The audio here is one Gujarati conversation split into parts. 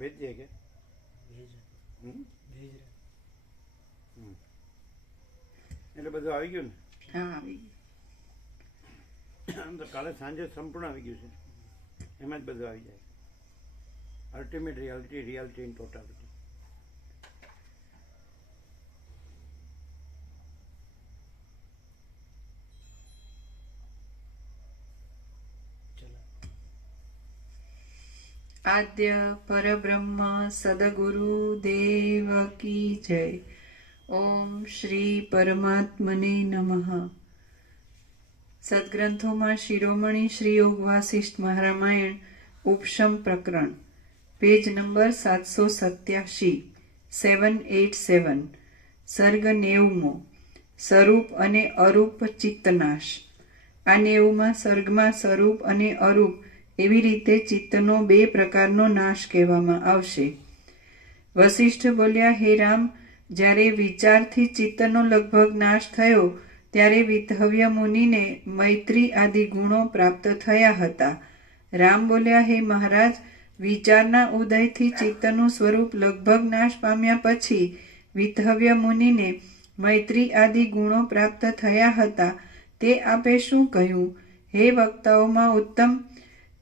ભેજ છે કે એટલે બધું આવી ગયું ને? હા, આવી આમ તો કાલે સાંજે સંપૂર્ણ આવી ગયું છે, એમાં જ બધું આવી જાય. Ultimate reality in totality. આદ્ય પરબ્રહ્મ સદગુરુ દેવ કી જય. ઓમ શ્રી પરમાત્મને નમઃ. સદગ્રંથોમાં શિરોમણી શ્રી યોગ વાસિષ્ઠ મહારામાયણ ઉપશમ પ્રકરણ, પેજ નંબર 787, 787, સર્ગ 90મો. સ્વરૂપ અને અરૂપ ચિત્તનાશ. આ 90માં સર્ગમાં સ્વરૂપ અને અરૂપ એવી રીતે ચિત્તનો 2 પ્રકારનો નાશ કહેવામાં આવશે. વસિષ્ઠ બોલ્યા, હે રામ, જ્યારે વિચારથી ચિત્તનો લગભગ નાશ થયો ત્યારે વિતહવ્ય મુનિને મૈત્રી આદિ ગુણો પ્રાપ્ત થયા હતા. રામ બોલ્યા, હે મહારાજ, વિચારના ઉદયથી ચિત્તનું સ્વરૂપ લગભગ નાશ પામ્યા પછી વિતહવ્ય મુનિને મૈત્રી આદિ ગુણો પ્રાપ્ત થયા હતા, તે આપે શું કહ્યું? હે વક્તાઓમાં ઉત્તમ,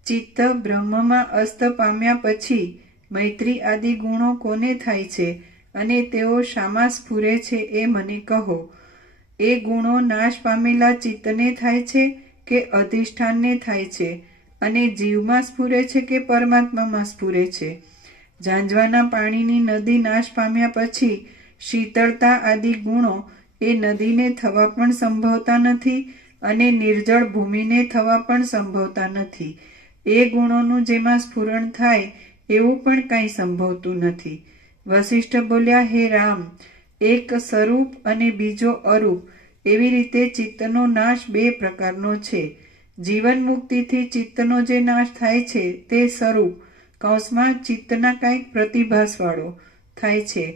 ચિત્ત બ્રહ્મમાં અસ્ત પામ્યા પછી મૈત્રી આદિ ગુણો કોને થાય છે અને તેઓ શામાં સ્ફુરે છે એ મને કહો. એ ગુણો નાશ પામેલા ચિત્તને થાય છે કે અધિષ્ઠાનને થાય છે, અને જીવમાં સ્ફુરે છે કે પરમાત્મામાં સ્ફુરે છે? ઝાંઝવાના પાણીની નદી નાશ પામ્યા પછી શીતળતા આદિ ગુણો એ નદીને થવા પણ સંભવતા નથી અને નિર્જળ ભૂમિને થવા પણ સંભવતા નથી. એ ગુણોનું જેમાં સ્ફુરણ થાય એવું પણ કંઈ સંભવતું નથી. વસિષ્ઠ બોલ્યા, હે રામ, એક સ્વરૂપ અને બીજો અરૂપ એવી રીતે ચિત્તનો નાશ 2 પ્રકારનો છે. જીવન મુક્તિથી ચિત્તનો જે નાશ થાય છે તે સ્વરૂપ કૌંસમાં ચિત્તના કંઈક પ્રતિભાસવાળો થાય છે,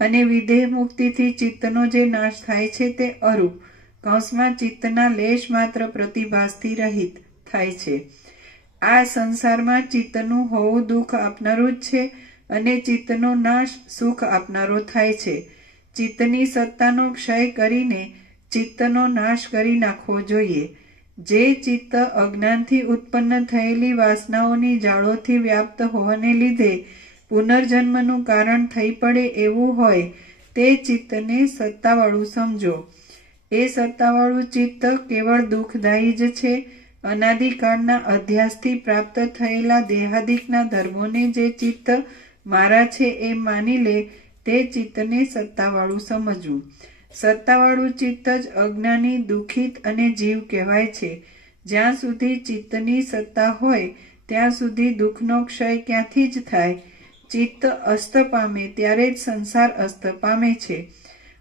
અને વિદેહ મુક્તિથી ચિત્તનો જે નાશ થાય છે તે અરૂપ કૌંસમાં ચિત્તના લેશ માત્ર પ્રતિભાસથી રહિત થાય છે. આ સંસારમાં ચિત્તનું હોવું દુઃખ આપનારું જ છે અને ચિત્તનો નાશ સુખ આપનારો થાય છે. ચિત્તની સત્તાનો ક્ષય કરીને ચિત્તનો નાશ કરી નાખવો જોઈએ. જે ચિત્ત અજ્ઞાનથી ઉત્પન્ન થયેલી વાસનાઓની જાળોથી વ્યાપ્ત હોવાને લીધે પુનર્જન્મનું કારણ થઈ પડે એવું હોય તે ચિત્તને સત્તાવાળું સમજો. એ સત્તાવાળું ચિત્ત કેવળ દુઃખદાયી જ છે. અનાદિકાળના અધ્યાસથી પ્રાપ્ત થયેલા દેહાદિકના ધર્મોને જે ચિત્ત મારા છે એમ માની લે તે ચિત્તને સત્તાવાળું સમજવું. સત્તાવાળું ચિત્ત જ અજ્ઞાની, દુઃખિત અને જીવ કહેવાય છે. જ્યાં સુધી ચિત્તની સત્તા હોય ત્યાં સુધી દુઃખનો ક્ષય ક્યાંથી જ થાય? ચિત્ત અસ્ત પામે ત્યારે જ સંસાર અસ્ત પામે છે.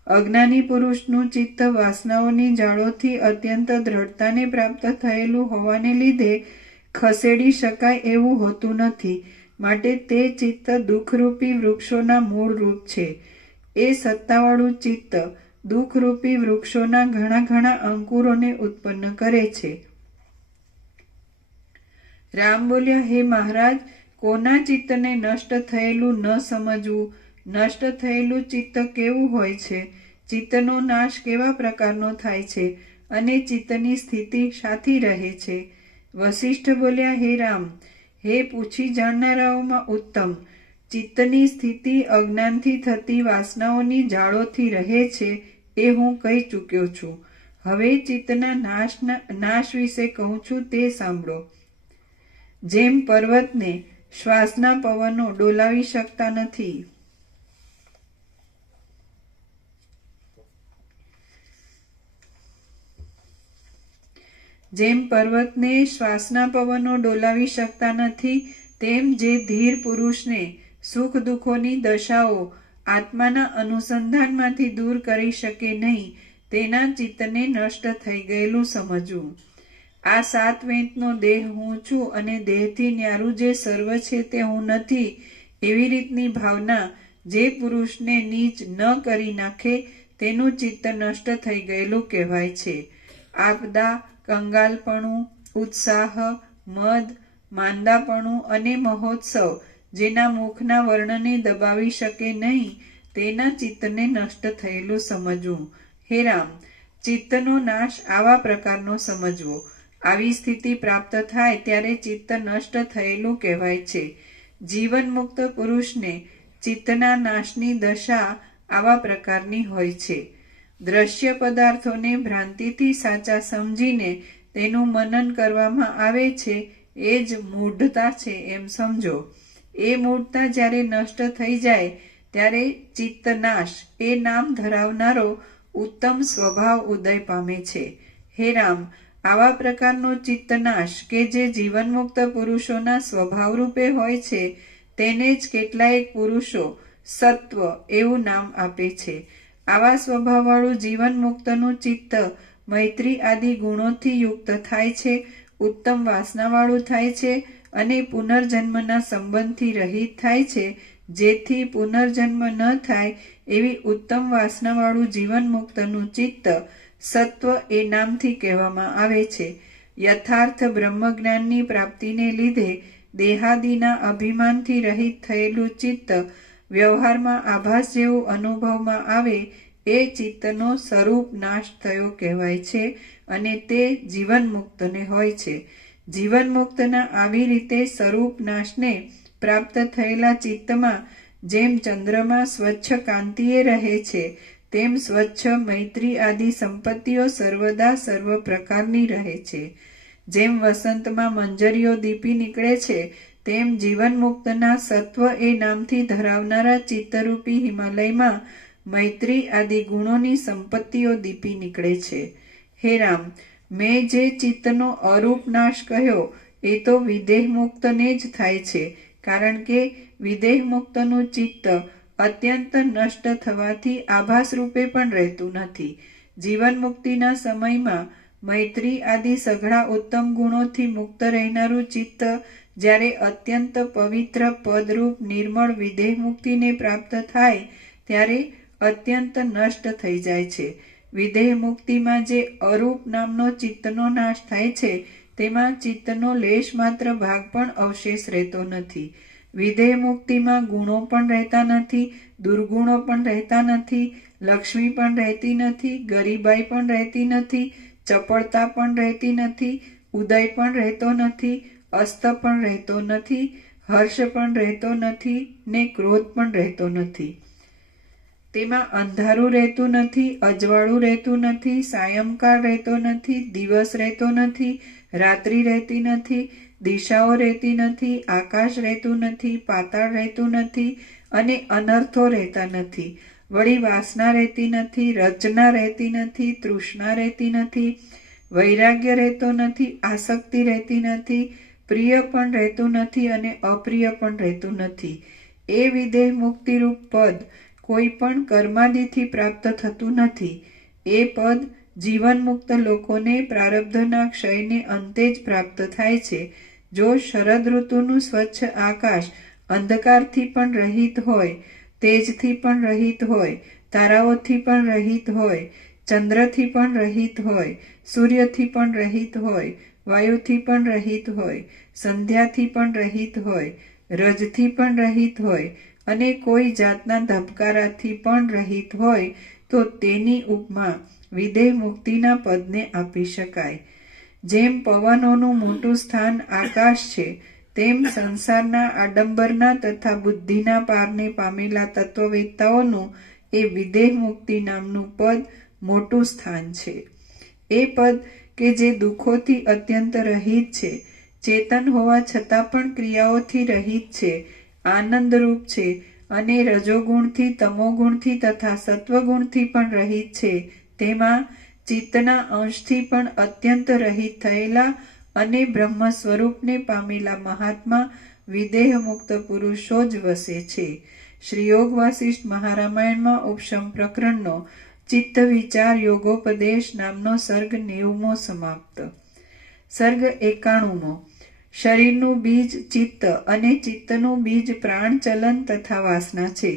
અજ્ઞાની પુરુષનું ચિત્ત વાસનાઓની જાળોથી અત્યંત દ્રઢતાને પ્રાપ્ત થયેલું હોવાને લીધે ખસેડી શકાય એવું હોતું નથી. માટે તે ચિત્ત દુઃખરૂપી વૃક્ષોના મૂળ રૂપ છે. એ સત્તાવાળું ચિત્ત દુઃખરૂપી વૃક્ષોના ઘણા ઘણા અંકુરોને ઉત્પન્ન કરે છે. રામ બોલ્યા, હે મહારાજ, કોના ચિત્તને નષ્ટ થયેલું ન સમજવું? નષ્ટ થયેલું ચિત્ત કેવું હોય છે? ચિત્તનો નાશ કેવા પ્રકારનો થાય છે અને ચિત્તની સ્થિતિ શાથી રહે છે? વસિષ્ઠ બોલ્યા, હે રામ, હે પૂછી જાણનારાઓમાં ઉત્તમ, ચિત્તની સ્થિતિ અજ્ઞાનથી થતી વાસનાઓની જાળોથી રહે છે એ હું કહી ચૂક્યો છું. હવે ચિત્તના નાશ વિશે કહું છું તે સાંભળો. જેમ પર્વતને શ્વાસના પવનો ડોલાવી શકતા નથી, તેમ જે ધીર પુરુષને સુખ દુઃખોની દશાઓ આત્માના અનુસંધાનમાંથી દૂર કરી શકે નહીં તેના ચિત્તને નષ્ટ થઈ ગયેલું સમજવું. આ 7 વેંતનો દેહ હું છું અને દેહથી ન્યારું જે સર્વ છે તે હું નથી એવી રીતની ભાવના જે પુરુષને નીચ ન કરી નાખે તેનું ચિત્ત નષ્ટ થઈ ગયેલું કહેવાય છે. આપદા, કંગાલપણું, ઉત્સાહ, મદ, માંદાપણું અને મહોત્સવ જેના મુખના વર્ણને દબાવી શકે નહીં તેના ચિત્તને નષ્ટ થયેલું સમજવું. હે રામ, ચિત્તનો નાશ આવા પ્રકારનો સમજવો. આવી સ્થિતિ પ્રાપ્ત થાય ત્યારે ચિત્ત નષ્ટ થયેલું કહેવાય છે. જીવન મુક્ત પુરુષને ચિત્તના નાશની દશા આવા પ્રકારની હોય છે. દ્રશ્ય પદાર્થોને ભ્રાંતિથી સાચા સમજીને તેનું મનન કરવામાં આવે છે એ જ મૂઢતા છે એમ સમજો. એ મૂઢતા જ્યારે નષ્ટ થઈ જાય ત્યારે ચિત્તનાશ એ નામ ધરાવનારો ઉત્તમ સ્વભાવ ઉદય પામે છે. હે રામ, આવા પ્રકારનો ચિત્તનાશ કે જે જીવનમુક્ત પુરુષોના સ્વભાવ રૂપે હોય છે તેને જ કેટલાયક પુરુષો સત્વ એવું નામ આપે છે. આવા સ્વભાવવાળું જીવન મુક્તનું ચિત્ત મૈત્રી આદિ ગુણોથી યુક્ત થાય છે, ઉત્તમ વાસનાવાળું થાય છે અને પુનર્જન્મના સંબંધથી રહિત થાય છે. જેથી પુનર્જન્મ ન થાય એવી ઉત્તમ વાસનાવાળું જીવન મુક્તનું ચિત્ત સત્વ એ નામથી કહેવામાં આવે છે. યથાર્થ બ્રહ્મજ્ઞાનની પ્રાપ્તિને લીધે દેહાદિના અભિમાનથી રહિત થયેલું ચિત્ત વ્યવહારમાં આભાસ જેવું અનુભવમાં આવે એ ચિત્તનો સ્વરૂપ નાશ થયો કહેવાય છે અને તે જીવન મુક્તને હોય છે. જીવન મુક્તના આવી રીતે સ્વરૂપ નાશને પ્રાપ્ત થયેલા ચિત્તમાં જેમ ચંદ્રમાં સ્વચ્છ કાંતિએ રહે છે તેમ સ્વચ્છ મૈત્રી આદિ સંપત્તિઓ સર્વદા સર્વ પ્રકારની રહે છે. જેમ વસંતમાં મંજરીઓ દીપી નીકળે છે તેમ જીવન મુક્તના સત્વ એ નામથી ધરાવનારા ચિત્તરૂપી હિમાલયમાં મૈત્રી આદિ ગુણોની સંપત્તિઓ દીપી નીકળે છે. હે રામ, મેં જે ચિત્તનો અરૂપ નાશ કહ્યો એ તો વિદેહ મુક્તને જ થાય છે, કારણ કે વિદેહ મુક્તનું ચિત્ત અત્યંત નષ્ટ થવાથી આભાસ રૂપે પણ રહેતું નથી. જીવન મુક્તિના સમયમાં મૈત્રી આદિ સઘળા ઉત્તમ ગુણોથી મુક્ત રહેનારું ચિત્ત જ્યારે અત્યંત પવિત્ર પદરૂપ નિર્મળ વિદેહ મુક્તિને પ્રાપ્ત થાય ત્યારે અત્યંત નષ્ટ થઈ જાય છે. વિદેહ મુક્તિમાં જે અરૂપ નામનો ચિત્તનો નાશ થાય છે તેમાં ચિત્તનો લેશ માત્ર ભાગ પણ અવશેષ રહેતો નથી. વિદેહ મુક્તિમાં ગુણો પણ રહેતા નથી, દુર્ગુણો પણ રહેતા નથી, લક્ષ્મી પણ રહેતી નથી, ગરીબાઈ પણ રહેતી નથી, ચપળતા પણ રહેતી નથી, ઉદય પણ રહેતો નથી, અસ્ત પણ રહેતો નથી, હર્ષ પણ રહેતો નથી ને ક્રોધ પણ રહેતો નથી. તેમાં અંધારું રહેતું નથી, અજવાળું રહેતું નથી, સાયંકાળ રહેતો નથી, દિવસ રહેતો નથી, રાત્રિ રહેતી નથી, દિશાઓ રહેતી નથી, આકાશ રહેતું નથી, પાતાળ રહેતું નથી અને અનર્થો રહેતા નથી. વળી વાસના રહેતી નથી, રચના રહેતી નથી, તૃષ્ણા રહેતી નથી, વૈરાગ્ય રહેતો નથી, આસક્તિ રહેતી નથી, પ્રિય પણ રહેતું નથી અને અપ્રિય પણ રહેતું નથી. એ વિદેહ મુક્તિરૂપ પદ કોઈ પણ કર્માદિથી પ્રાપ્ત થતું નથી. એ પદ જીવન મુક્ત લોકોને પ્રારબ્ધના ક્ષયને અંતે જ પ્રાપ્ત થાય છે. જો શરદ ઋતુનું સ્વચ્છ આકાશ અંધકારથી પણ રહિત હોય, તેજથી પણ રહિત હોય, તારાઓથી પણ રહિત હોય, ચંદ્રથી પણ રહિત હોય, સૂર્યથી પણ રહિત હોય, વાયુથી પણ રહિત હોય, સંધ્યાથી પણ રહિત હોય, રજથી પણ રહિત હોય અને કોઈ જાતના ધબકારાથી પણ રહિત હોય તો તેની ઉપમા વિદેહ મુક્તિના પદને આપી શકાય. જેમ પવનોનું મોટું સ્થાન આકાશ છે તેમ સંસારના આડંબરના તથા બુદ્ધિના પારને પામેલા તત્વવેત્તાઓનું એ વિદેહ મુક્તિ નામનું પદ મોટું સ્થાન છે. એ પદ કે જે દુઃખોથી અત્યંત રહિત છે, ચેતન હોવા છતાં પણ ક્રિયાઓથી રહિત છે, આનંદરૂપ છે અને રજોગુણથી, તમોગુણથી તથા સત્વગુણથી પણ રહિત છે, તેમાં ચિત્તના અંશથી પણ અત્યંત રહિત થયેલા અને બ્રહ્મ સ્વરૂપને પામેલા મહાત્મા વિદેહ મુક્ત પુરુષો જ વસે છે. શ્રી યોગ વાસિષ્ઠ મહારામાયણમાં ઉપશમ પ્રકરણનો ચિત્ત વિચાર યોગોપદેશ નામનો સર્ગ 90મો સમાપ્ત. સર્ગ 91મો. શરીરનું બીજ ચિત્ત અને ચિત્તનું બીજ પ્રાણ, ચલન તથા વાસના છે.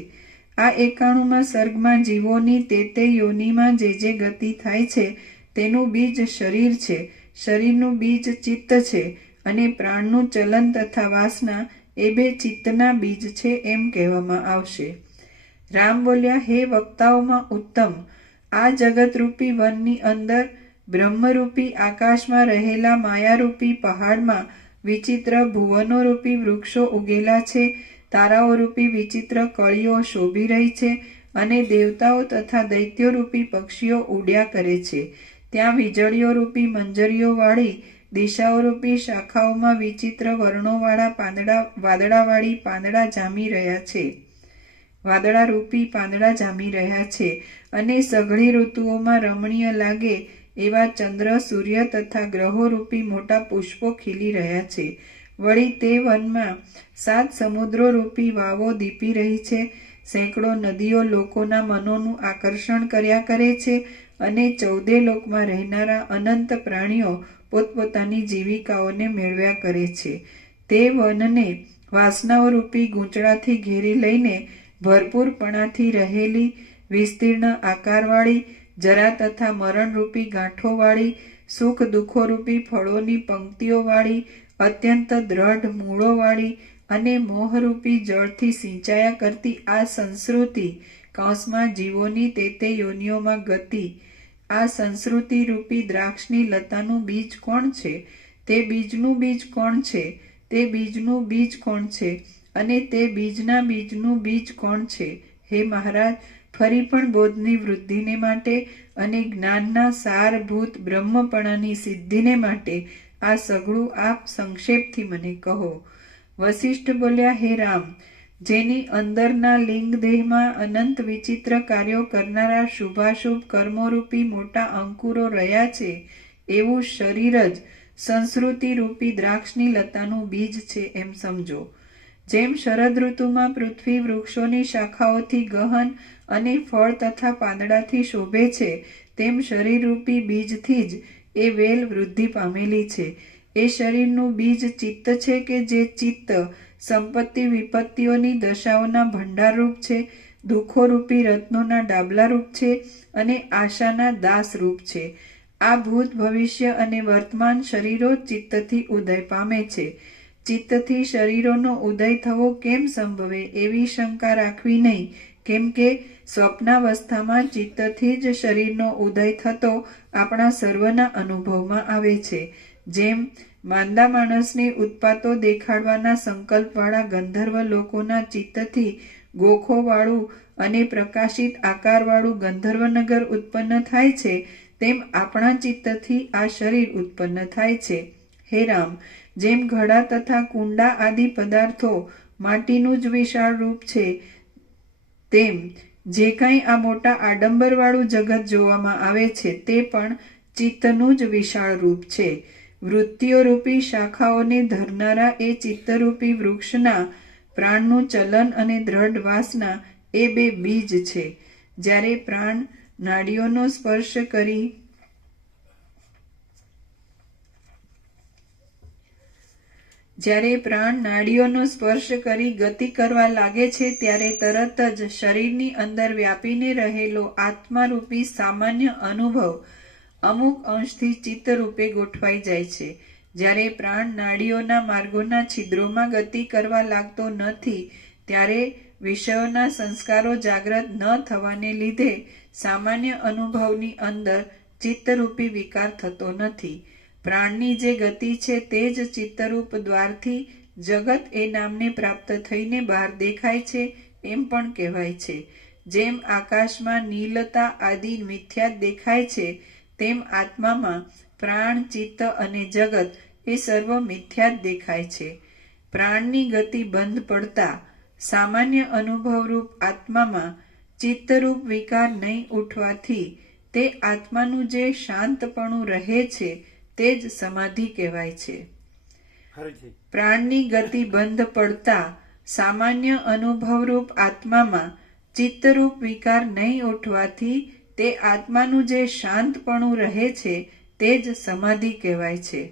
આ 91મા સર્ગમાં જીવોની તે યોનિમાં જે ગતિ થાય છે તેનું બીજ શરીર છે, શરીરનું બીજ ચિત્ત છે અને પ્રાણનું ચલન તથા વાસના એ બે ચિત્તના બીજ છે એમ કહેવામાં આવશે. રામ બોલ્યા, હે વક્તાઓમાં ઉત્તમ, આ જગતરૂપી વનની અંદર બ્રહ્મરૂપી આકાશમાં રહેલા માયારૂપી પહાડમાં વિચિત્ર ભુવનોરૂપી વૃક્ષો ઉગેલા છે, તારાઓરૂપી વિચિત્ર કળીઓ શોભી રહી છે, અને દેવતાઓ તથા દૈત્યોરૂપી પક્ષીઓ ઉડ્યા કરે છે. ત્યાં વીજળીઓરૂપી મંજરીઓવાળી દિશાઓરૂપી શાખાઓમાં વિચિત્ર વર્ણોવાળા વાદળાવાળી પાંદડા જામી રહ્યા છે, વાદળારૂપી પાંદડા જામી રહ્યા છે, અને સઘળી ઋતુઓમાં રમણીય લાગે એવા ચંદ્ર, સૂર્ય તથા ગ્રહોરૂપી મોટા પુષ્પો ખીલી રહ્યા છે. વળી તે વનમાં 7 સમુદ્રોરૂપી વાવો દીપી રહી છે, સેંકડો નદીઓ લોકોના મનોનું આકર્ષણ કર્યા કરે છે, અને 14 લોકમાં રહેનારા અનંત પ્રાણીઓ પોતપોતાની જીવિકાઓને મેળવ્યા કરે છે. તે વનને વાસનાઓરૂપી ગૂંચળાથી ઘેરી લઈને ભરપૂરપણાથી રહેલી, વિસ્તીર્ણ આકારવાળી, જરા તથા મરણરૂપી ગાંઠોવાળી, સુખ દુઃખોરૂપી ફળોની પંક્તિઓવાળી, અત્યંત દ્રઢ મૂળોવાળી અને મોહરૂપી જળથી સિંચાયા કરતી આ સંસ્કૃતિ કૌંસમાં જીવોની તે યોનિઓમાં ગતિ, આ સંસ્કૃતિ રૂપી દ્રાક્ષની લતાનું બીજ કોણ છે? તે બીજનું બીજ કોણ છે? તે બીજનું બીજ કોણ છે? અને તે બીજના બીજનું બીજ કોણ છે? હે મહારાજ, ફરી પણ બોધની વૃદ્ધિને માટે અને જ્ઞાનના સારભૂત બ્રહ્મપણાની સિદ્ધિને માટે આ સઘળું આપ સંક્ષેપથી મને કહો. વસિષ્ઠ બોલ્યા, હે રામ, જેની અંદરના લિંગ દેહમાં અનંત વિચિત્ર કાર્યો કરનારા શુભાશુભ કર્મોરૂપી મોટા અંકુરો રહ્યા છે, એવું શરીર જ સંસ્કૃતિ રૂપી દ્રાક્ષની લતાનું બીજ છે એમ સમજો. જેમ શરદ ઋતુમાં પૃથ્વી વૃક્ષોની શાખાઓથી ગહન અને ફળ તથા પાંદડાથી શોભે છે, તેમ શરીરરૂપી બીજથી જ એ વેલ વૃદ્ધિ પામેલી છે. એ શરીરનું બીજ ચિત્ત છે કે જે ચિત્ત સંપત્તિ વિપત્તિઓની દશાઓના ભંડારરૂપ છે, દુઃખોરૂપી રત્નોના ડાબલારૂપ છે, અને આશાના દાસરૂપ છે. આ ભૂત, ભવિષ્ય અને વર્તમાન શરીરો ચિત્તથી ઉદય પામે છે. ચિત્તથી શરીરોનો ઉદય થવો કેમ સંભવે એવી શંકા રાખવી નહીં, કેમ કે સ્વપ્નાવસ્થામાં ચિત્તથી જ શરીરનો ઉદય થતો આપણા સર્વના અનુભવમાં આવે છે. જેમ માંદા માણસને ઉત્પાતો દેખાડવાના સંકલ્પવાળા ગંધર્વ લોકોના ચિત્તથી ગોખોવાળું અને પ્રકાશિત આકારવાળું ગંધર્વનગર ઉત્પન્ન થાય છે, તેમ આપણા ચિત્તથી આ શરીર ઉત્પન્ન થાય છે. હે રામ, જેમ ઘડા તથા કુંડા આદિ પદાર્થો માટીનું જ વિશાળ રૂપ છે, તેમ જે કાંઈ આ મોટા આડંબરવાળું જગત જોવામાં આવે છે તે પણ ચિત્તનું જ વિશાળ રૂપ છે. વૃત્તિઓરૂપી શાખાઓને ધરનારા એ ચિત્તરૂપી વૃક્ષના પ્રાણનું ચલન અને દ્રઢ વાસના એ બે બીજ છે. જ્યારે પ્રાણ નાડીઓનો સ્પર્શ કરી ગતિ કરવા લાગે છે, ત્યારે તરત જ શરીરની અંદર વ્યાપીને રહેલો આત્મારૂપી સામાન્ય અનુભવ અમુક અંશથી ચિત્તરૂપે ગોઠવાઈ જાય છે. જ્યારે પ્રાણ નાડીઓના માર્ગોના છિદ્રોમાં ગતિ કરવા લાગતો નથી, ત્યારે વિષયોના સંસ્કારો જાગ્રત ન થવાને લીધે સામાન્ય અનુભવની અંદર ચિત્તરૂપી વિકાર થતો નથી. પ્રાણની જે ગતિ છે તે જ ચિત્તરૂપ દ્વારથી જગત એ નામને પ્રાપ્ત થઈને બહાર દેખાય છે એમ પણ કહેવાય છે. જેમ આકાશમાં નીલતા આદિ મિથ્યા દેખાય છે, તેમ આત્મામાં પ્રાણ, ચિત્ત અને જગત એ સર્વ મિથ્યા દેખાય છે. પ્રાણની ગતિ બંધ પડતા સામાન્ય અનુભવરૂપ આત્મામાં ચિત્તરૂપ વિકાર નહીં ઉઠવાથી તે આત્માનું જે શાંતપણું રહે છે તે જ સમાધિ કહેવાય છે. પ્રાણની ગતિ બંધ પડતા સામાન્ય અનુભવરૂપ આત્મામાં ચિત્તરૂપ વિકાર નહીં ઉઠવાથી તે આત્માનું જે શાંતપણું રહે છે તે જ સમાધિ કહેવાય છે.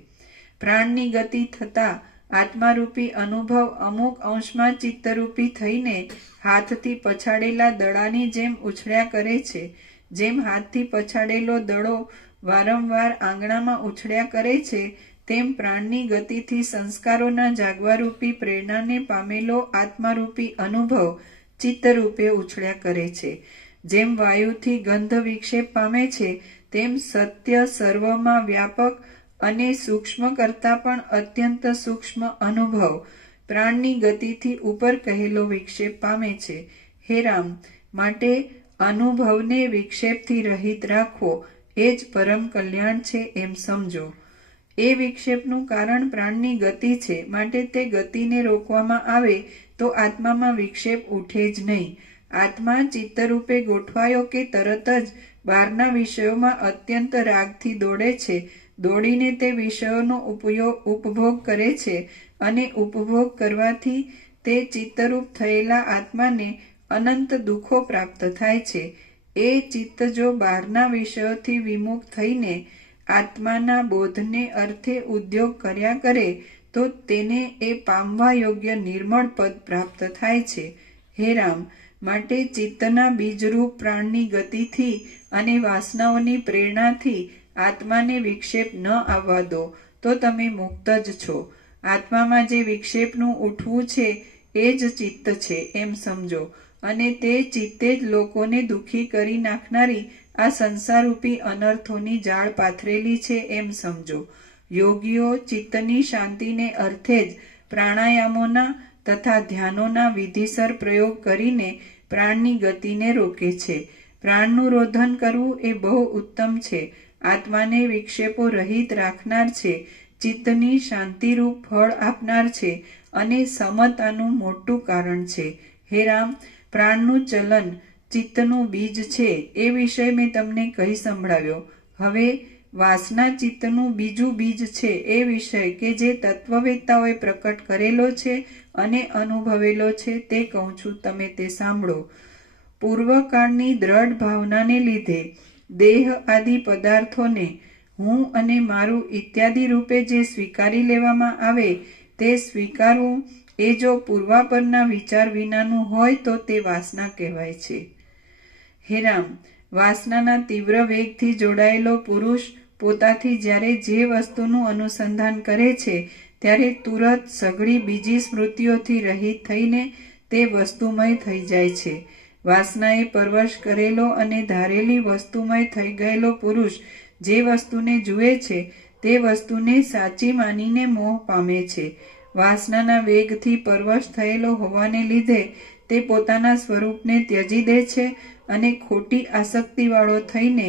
પ્રાણની ગતિ થતા આત્મારૂપી અનુભવ અમુક અંશમાં ચિત્તરૂપી થઈને હાથથી પછાડેલા દડાની જેમ ઉછળ્યા કરે છે. જેમ હાથથી પછાડેલો દડો વારંવાર આંગણામાં ઉછળ્યા કરે છે, તેમ પ્રાણની ગતિથી સંસ્કારોના જાગવારૂપી પ્રેરણાને પામેલો આત્મારૂપી અનુભવ ચિત્તરૂપે ઉછળ્યા કરે છે. જેમ વાયુથી ગંધ વિક્ષેપ પામે છે, તેમ સત્ય સર્વમાં વ્યાપક અને સૂક્ષ્મ કરતાં પણ અત્યંત સૂક્ષ્મ અનુભવ પ્રાણની ગતિથી ઉપર કહેલો વિક્ષેપ પામે છે. હે રામ, માટે અનુભવને વિક્ષેપથી રહિત રાખવો એ જ પરમ કલ્યાણ છે એમ સમજો. એ વિક્ષેપનું કારણ પ્રાણની ગતિ છે, માટે તે ગતિને રોકવામાં આવે તો આત્મામાં વિક્ષેપ ઉઠે જ નહીં. આત્મા ચિત્તરૂપે ગોઠવાયો કે તરત જ બહારના વિષયોમાં અત્યંત રાગથી દોડે છે. દોડીને તે વિષયોનો ઉપભોગ કરે છે અને ઉપભોગ કરવાથી તે ચિત્તરૂપ થયેલા આત્માને અનંત દુઃખો પ્રાપ્ત થાય છે. એ ચિત્ત જો બહારના વિષયોથી વિમુખ થઈને આત્માના બોધને અર્થે ઉદ્યોગ કર્યા કરે તો તેને એ પામવા યોગ્ય નિર્મળ પદ પ્રાપ્ત થાય છે. હે રામ, માટે ચિત્તના બીજરૂપ પ્રાણની ગતિથી અને વાસનાઓની પ્રેરણાથી આત્માને વિક્ષેપ ન આવવા દો તો તમે મુક્ત જ છો. આત્મામાં જે વિક્ષેપનું ઉઠવું છે એ જ ચિત્ત છે એમ સમજો, અને તે ચિત્તે જ લોકોને દુઃખી કરી નાખનારી આ સંસારરૂપી અનર્થોની જાળ પાથરેલી છે એમ સમજો. યોગીઓ ચિત્તની શાંતિને અર્થે જ પ્રાણાયામોના તથા ધ્યાનોના વિધિસર પ્રયોગ કરીને પ્રાણની ગતિને રોકે છે. પ્રાણનું રોધન કરવું એ બહુ ઉત્તમ છે. આત્માને વિક્ષેપો રહિત રાખનાર છે, ચિત્તની શાંતિરૂપ ફળ આપનાર છે અને સમતાનું મોટું કારણ છે. હે રામ, પ્રાણનું ચલન ચિત્તનું બીજ છે એ વિષય મેં તમને કહી સંભળાવ્યો. હવે વાસના ચિત્તનું બીજું બીજ છે એ વિષય કે જે તત્વવેત્તાઓએ પ્રકટ કરેલો છે અને અનુભવેલો છે તે કહું છું, તમે તે સાંભળો. પૂર્વકાળની દ્રઢ ભાવનાને લીધે દેહ આદિ પદાર્થોને હું અને મારું ઇત્યાદિ રૂપે જે સ્વીકારી લેવામાં આવે તે સ્વીકારવું એ જો પૂર્વાપરના વિચાર વિનાનું હોય તો તે વાસના કહેવાય છે. હે રામ, વાસનાના તીવ્ર વેગથી જોડાયેલો પુરુષ પોતાથી જ્યારે જે વસ્તુનું અનુસંધાન કરે છે ત્યારે તુરત સઘળી બીજી સ્મૃતિઓથી રહિત થઈને તે વસ્તુમય થઈ જાય છે. વાસનાએ પરવશ કરેલો અને ધારેલી વસ્તુમય થઈ ગયેલો પુરુષ જે વસ્તુને જુએ છે તે વસ્તુને સાચી માનીને મોહ પામે છે. વાસનાના વેગથી પરવશ થયેલો હોવાને લીધે તે પોતાના સ્વરૂપને ત્યજી દે છે અને ખોટી આસક્તિવાળો થઈને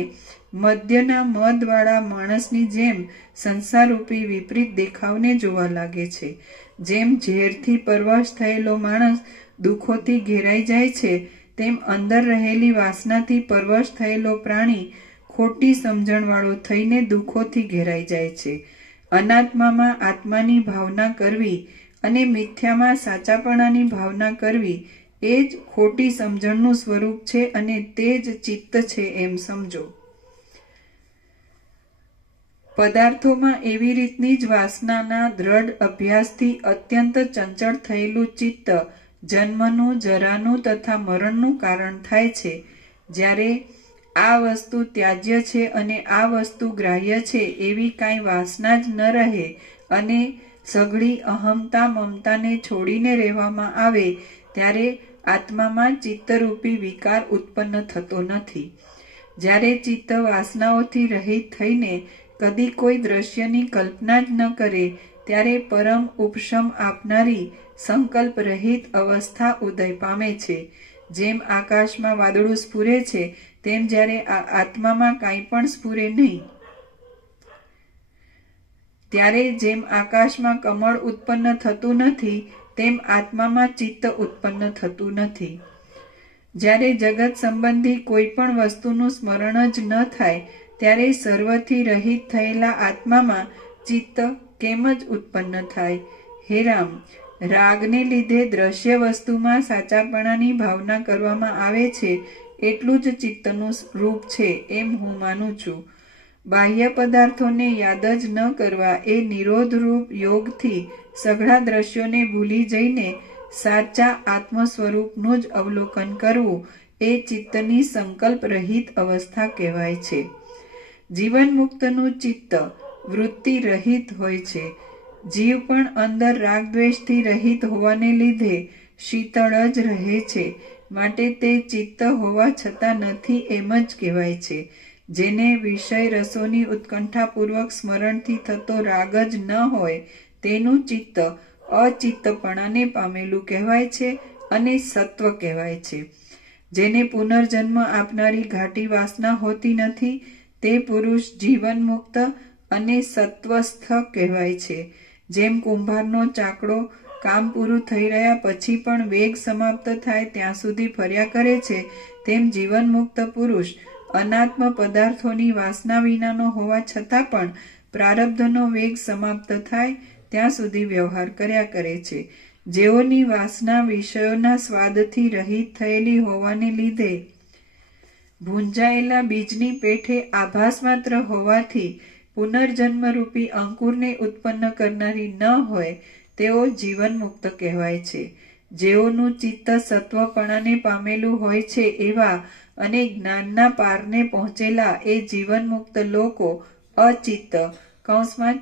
મદ્યના મદવાળા માણસની જેમ સંસારરૂપી વિપરીત દેખાવને જોવા લાગે છે. જેમ ઝેરથી પરવશ થયેલો માણસ દુઃખોથી ઘેરાઈ જાય છે, તેમ અંદર રહેલી વાસનાથી પરવશ થયેલો પ્રાણી ખોટી સમજણવાળો થઈને દુઃખોથી ઘેરાઈ જાય છે. અનાત્મામાં આત્માની ભાવના કરવી અને મિથ્યામાં સાચાપણાની ભાવના કરવી એ જ ખોટી સમજણનું સ્વરૂપ છે અને તે જ ચિત્ત છે એમ સમજો. પદાર્થોમાં એવી રીતની જ વાસનાના દ્રઢ અભ્યાસથી અત્યંત ચંચળ થયેલું ચિત્ત જન્મનું, જરાનું તથા મરણનું કારણ થાય છે. જ્યારે આ વસ્તુ ત્યાજ્ય છે અને આ વસ્તુ ગ્રાહ્ય છે એવી કાંઈ વાસના જ ન રહે અને સઘળી અહમતા મમતાને છોડીને રહેવામાં આવે ત્યારે આત્મામાં ચિત્તરૂપી વિકાર ઉત્પન્ન થતો નથી. જ્યારે ચિત્ત વાસનાઓથી રહિત થઈને કદી કોઈ દ્રશ્યની કલ્પના જ ન કરે ત્યારે પરમ ઉપશમ આપનારી સંકલ્પ રહિત અવસ્થા ઉદય પામે છે. જેમ આકાશમાં વાદળું સ્ફુરે છે તેમ જ્યારે આત્મામાં કાંઈ પણ સ્ફુરે નહીં, ત્યારે જેમ આકાશમાં કમળ ઉત્પન્ન થતું નથી તેમ આત્મામાં ચિત્ત ઉત્પન્ન થતું નથી. જ્યારે જગત સંબંધી કોઈ પણ વસ્તુનું સ્મરણ જ ન થાય ત્યારે સર્વથી રહિત થયેલા આત્મામાં ચિત્ત કેમ જ ઉત્પન્ન થાય? હે રામ, રાગને લીધે દ્રશ્ય વસ્તુમાં સાચાપણાની ભાવના કરવામાં આવે છે એટલું જ ચિત્તનું રૂપ છે એમ હું માનું છું. બાહ્ય પદાર્થોને યાદ જ ન કરવા એ નિરોધરૂપ યોગથી સઘળા દ્રશ્યોને ભૂલી જઈને સાચા આત્મ સ્વરૂપનું જ અવલોકન કરવું એ ચિત્તની સંકલ્પ રહિત અવસ્થા કહેવાય છે. જીવન મુક્તનું ચિત્ત વૃત્તિ રહિત હોય છે. જીવ પણ અંદર રાગદ્વેષથી રહિત હોવાને લીધે શીતળ જ રહે છે, માટે તે ચિત્ત હોવા છતાં નથી એમ જ કહેવાય છે. જેને વિષય રસોની ઉત્કંઠાપૂર્વક સ્મરણથી થતો રાગ જ ન હોય તેનું ચિત્ત અચિત્તપણાને પામેલું કહેવાય છે અને સત્વ કહેવાય છે. જેને પુનર્જન્મ આપનારી ઘાટી વાસના હોતી નથી તે પુરુષ જીવન મુક્ત અને સત્વસ્થ કહેવાય છે. જેમ કુંભારનો ચાકડો કામ પૂરું થઈ રહ્યા પછી પણ વેગ સમાપ્ત થાય ત્યાં સુધી ફર્યા કરે છે, તેમ જીવન મુક્ત પુરુષ અનાત્મ પદાર્થોની વાસના વિનાનો હોવા છતાં પણ પ્રારબ્ધનો વેગ સમાપ્ત થાય ત્યાં સુધી વ્યવહાર કર્યા કરે છે. જેઓની વાસના વિષયોના સ્વાદથી રહિત થયેલી હોવાને લીધે ભૂંજાયેલા બીજની પેઠે આભાસ માત્ર હોવાથી પુનર્જન્મરૂપી અંકુરને ઉત્પન્ન કરનારી ન હોય તેઓ જીવન મુક્ત કહેવાય છે. જેઓનું ચિત્ત સત્વપણાને પામેલું હોય છે એવા અને જ્ઞાનના પારને પહોંચેલા એ જીવન મુક્ત લોકો અચિત્ત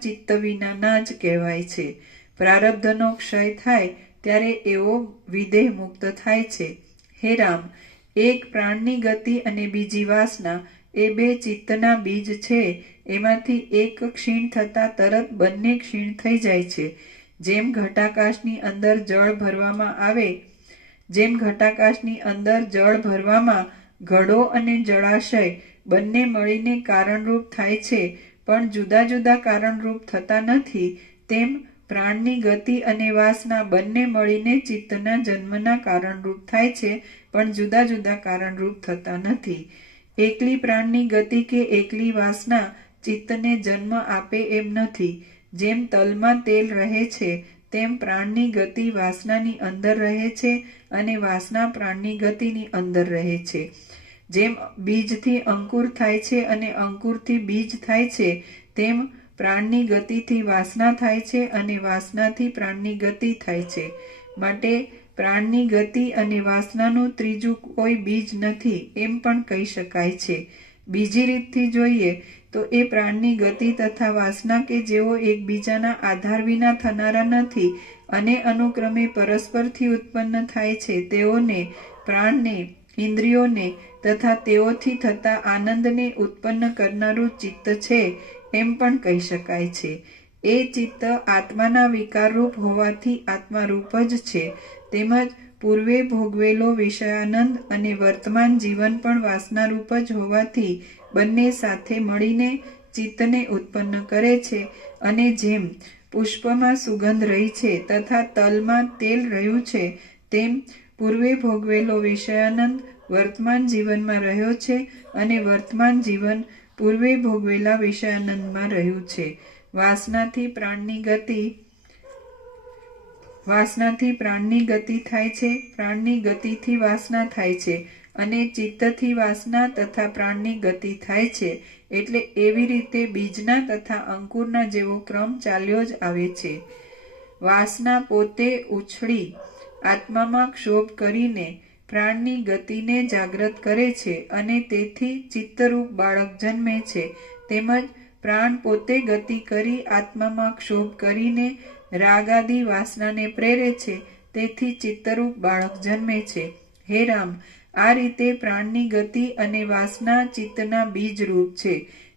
ચિત્ત વિનાના જ કહેવાય છે. પ્રારબ્ધનો ક્ષય થાય ત્યારે એવો વિદેહ મુક્ત થાય છે. હે રામ, એક પ્રાણની ગતિ અને બીજી વાસના એ બે ચિત્તના બીજ છે. એમાંથી એક ક્ષીણ થતાં તરત બંને ક્ષીણ થઈ જાય છે. જેમ ઘટાકાશની અંદર જળ ભરવામાં ઘડો અને જળાશય બંને મળીને કારણરૂપ થાય છે પણ જુદા જુદા કારણરૂપ થતા નથી, તેમ પ્રાણની ગતિ અને વાસના બંને મળીને ચિત્તના જન્મના કારણરૂપ થાય છે પણ જુદા જુદા કારણરૂપ થતા નથી. એકલી પ્રાણની ગતિ કે એકલી વાસના ચિત્તને જન્મ આપે એમ નથી. જેમ તલમાં તેલ રહે છે તેમ પ્રાણની ગતિ વાસનાની અંદર રહે છે અને વાસના પ્રાણની ગતિની અંદર રહે છે. જેમ બીજથી અંકુર થાય છે અને અંકુરથી બીજ થાય છે તેમ પ્રાણની ગતિથી વાસના થાય છે અને વાસનાથી પ્રાણની ગતિ થાય છે. માટે પ્રાણની ગતિ અને વાસનાનું ત્રીજું કોઈ બીજ નથી એમ પણ કહી શકાય છે. બીજી રીતથી જોઈએ તો એ પ્રાણની ગતિ તથા વાસના કે જેઓ એકબીજાના આધાર વિના થનારા નથી અને અનુક્રમે પરસ્પરથી ઉત્પન્ન થાય છે તેઓને, પ્રાણને, ઇન્દ્રિયોને તથા તેઓથી થતા આનંદને ઉત્પન્ન કરનારું ચિત્ત છે એમ પણ કહી શકાય છે. એ ચિત્ત આત્માના વિકારરૂપ હોવાથી આત્મારૂપ જ છે. તેમજ પૂર્વે ભોગવેલો વિષયાનંદ અને વર્તમાન જીવન પણ વાસનારૂપ જ હોવાથી બંને સાથે મળીને ચિત્તને ઉત્પન્ન કરે છે. અને જેમ પુષ્પમાં સુગંધ રહી છે તથા તલમાં તેલ રહ્યું છે તેમ પૂર્વે ભોગવેલો વિષયાનંદ વર્તમાન જીવનમાં રહ્યો છે અને વર્તમાન જીવન પૂર્વે ભોગવેલા વિષયાનંદમાં રહ્યું છે. વાસનાથી પ્રાણની ગતિ થાય છે, પ્રાણની ગતિથી વાસના થાય છે અને ચિત્તથી વાસના તથા પ્રાણની ગતિ થાય છે. એટલે એવી રીતે બીજના તથા અંકુરના જેવો ક્રમ ચાલ્યો જ આવે છે. વાસના પોતે ઉછળી આત્મામાં ક્ષોભ કરીને પ્રાણની ગતિને જાગ્રત કરે છે અને તેથી ચિત્તરૂપ બાળક જન્મે છે. તેમજ પ્રાણ પોતે ગતિ કરી આત્મામાં ક્ષોભ કરીને રાગાદી વાસનાને પ્રેરે છે, તેથી ચિત્તરૂપ બાળક જન્મે છે. હે રામ, આ રીતે પ્રાણની ગતિ અને વાસના ચિત્તના બીજરૂપ છે.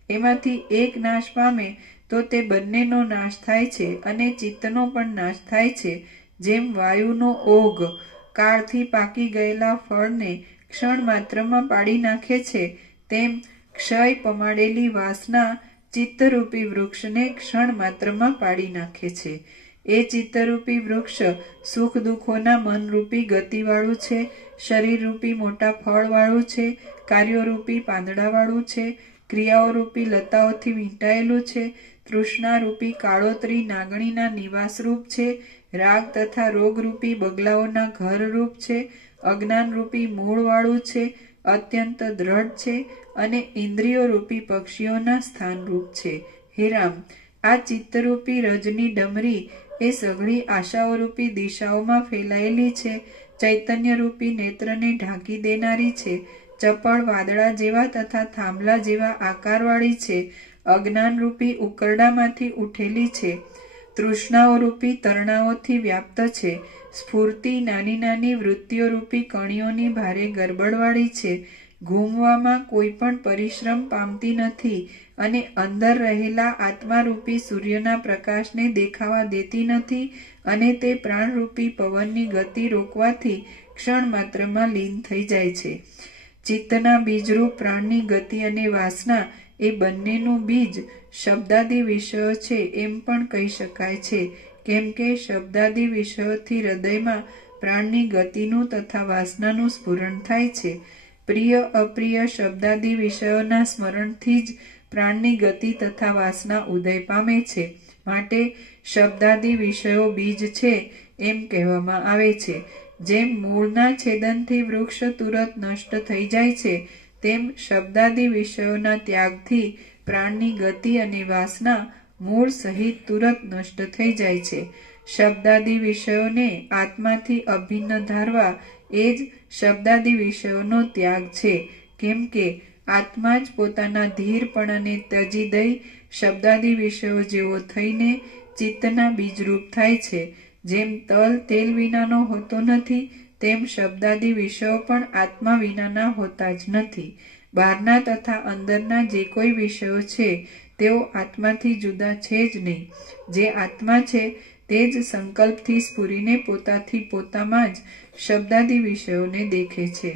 એમાંથી એક નાશ પામે તો તે બંનેનો નાશ થાય છે અને ચિત્તનો પણ નાશ થાય છે. જેમ વાયુનો ઓઘ કાળથી પાકી ગયેલા ફળને ક્ષણ માત્રમાં પાડી નાખે છે, તેમ ક્ષય પમાડેલી વાસના ચિત્તરૂપી વૃક્ષને ક્ષણ માત્રમાં પાડી નાખે છે. એ ચિત્તરૂપી વૃક્ષ સુખ દુઃખોના મનરૂપી ગતિવાળું છે, શરીરરૂપી મોટા ફળવાળું છે, કાર્યોરૂપી પાંદડાવાળું છે, ક્રિયાઓરૂપી લતાઓથી વીંટાયેલું છે, તૃષ્ણારૂપી કાળોતરી નાગણીના નિવાસરૂપ છે, રાગ તથા રોગરૂપી બગલાઓના ઘરરૂપ છે, અજ્ઞાનરૂપી મૂળવાળું છે, અત્યંત દ્રઢ છે અને ઇન્દ્રિયોરૂપી પક્ષીઓના સ્થાનરૂપ છે. હે રામ, આ ચિત્તરૂપી રજની ડમરી એ સઘળી આશાઓરૂપી દિશાઓમાં ફેલાયેલી છે, ચૈતન્યરૂપી નેત્રને ઢાંકી દેનારી છે, ચપળ વાદળા જેવા તથા થાંભલા જેવા આકારવાળી છે અજ્ઞાનરૂપી ઉકરડામાંથી ઉઠેલી છે. તૃષ્ણાઓરૂપી તરણાઓથી વ્યાપ્ત છે. સ્ફૂર્તિ નાની નાની વૃત્તિઓરૂપી કણીઓની ભારે ગરબડવાળી છે. ઘૂમવામાં કોઈ પણ પરિશ્રમ પામતી નથી અને અંદર રહેલા આત્મારૂપી સૂર્યના પ્રકાશને દેખાવા દેતી નથી અને તે પ્રાણરૂપી પવનની ગતિ રોકવાથી ક્ષણ માત્રમાં લીન થઈ જાય છે. ચિત્તના બીજરૂપ પ્રાણની ગતિ અને વાસના એ બંનેનું બીજ શબ્દાદિ વિષયો છે એમ પણ કહી શકાય છે, કેમ કે શબ્દાદિ વિષયોથી હૃદયમાં પ્રાણની ગતિનું તથા વાસનાનું સ્ફુરણ થાય છે. પ્રિય અપ્રિય શબ્દાદિ વિષયોના સ્મરણથી જ પ્રાણની ગતિ તથા વાસના ઉદય પામે છે. માટે શબ્દાદિ વિષયો બીજ છે એમ કહેવામાં આવે છે. જેમ મૂળના છેદનથી વૃક્ષ તુરત નષ્ટ થઈ જાય છે, તેમ શબ્દાદિ વિષયોના ત્યાગથી પ્રાણની ગતિ અને વાસના મૂળ સહિત તુરત નષ્ટ થઈ જાય છે. શબ્દાદિ વિષયોને આત્માથી અભિન્ન ધારવા એ જ શબ્દાદિ વિષયોનો ત્યાગ છે, કેમ કે આત્મા જ પોતાના ધીરપણાને ત્યજી દઈ શબ્દાદિ વિષયો જેવો થઈને ચિત્તના બીજરૂપ થાય છે. જેમ તલ તેલ વિનાનો હોતો નથી, તેમ શબ્દાદિ વિષયો પણ આત્મા વિનાના હોતા જ નથી. બહારના તથા અંદરના જે કોઈ વિષયો છે તેઓ આત્માથી જુદા છે જ નહીં. જે આત્મા છે તે જ સંકલ્પથી સ્ફુરીને પોતાથી પોતામાં જ શબ્દાદિ વિષયોને દેખે છે.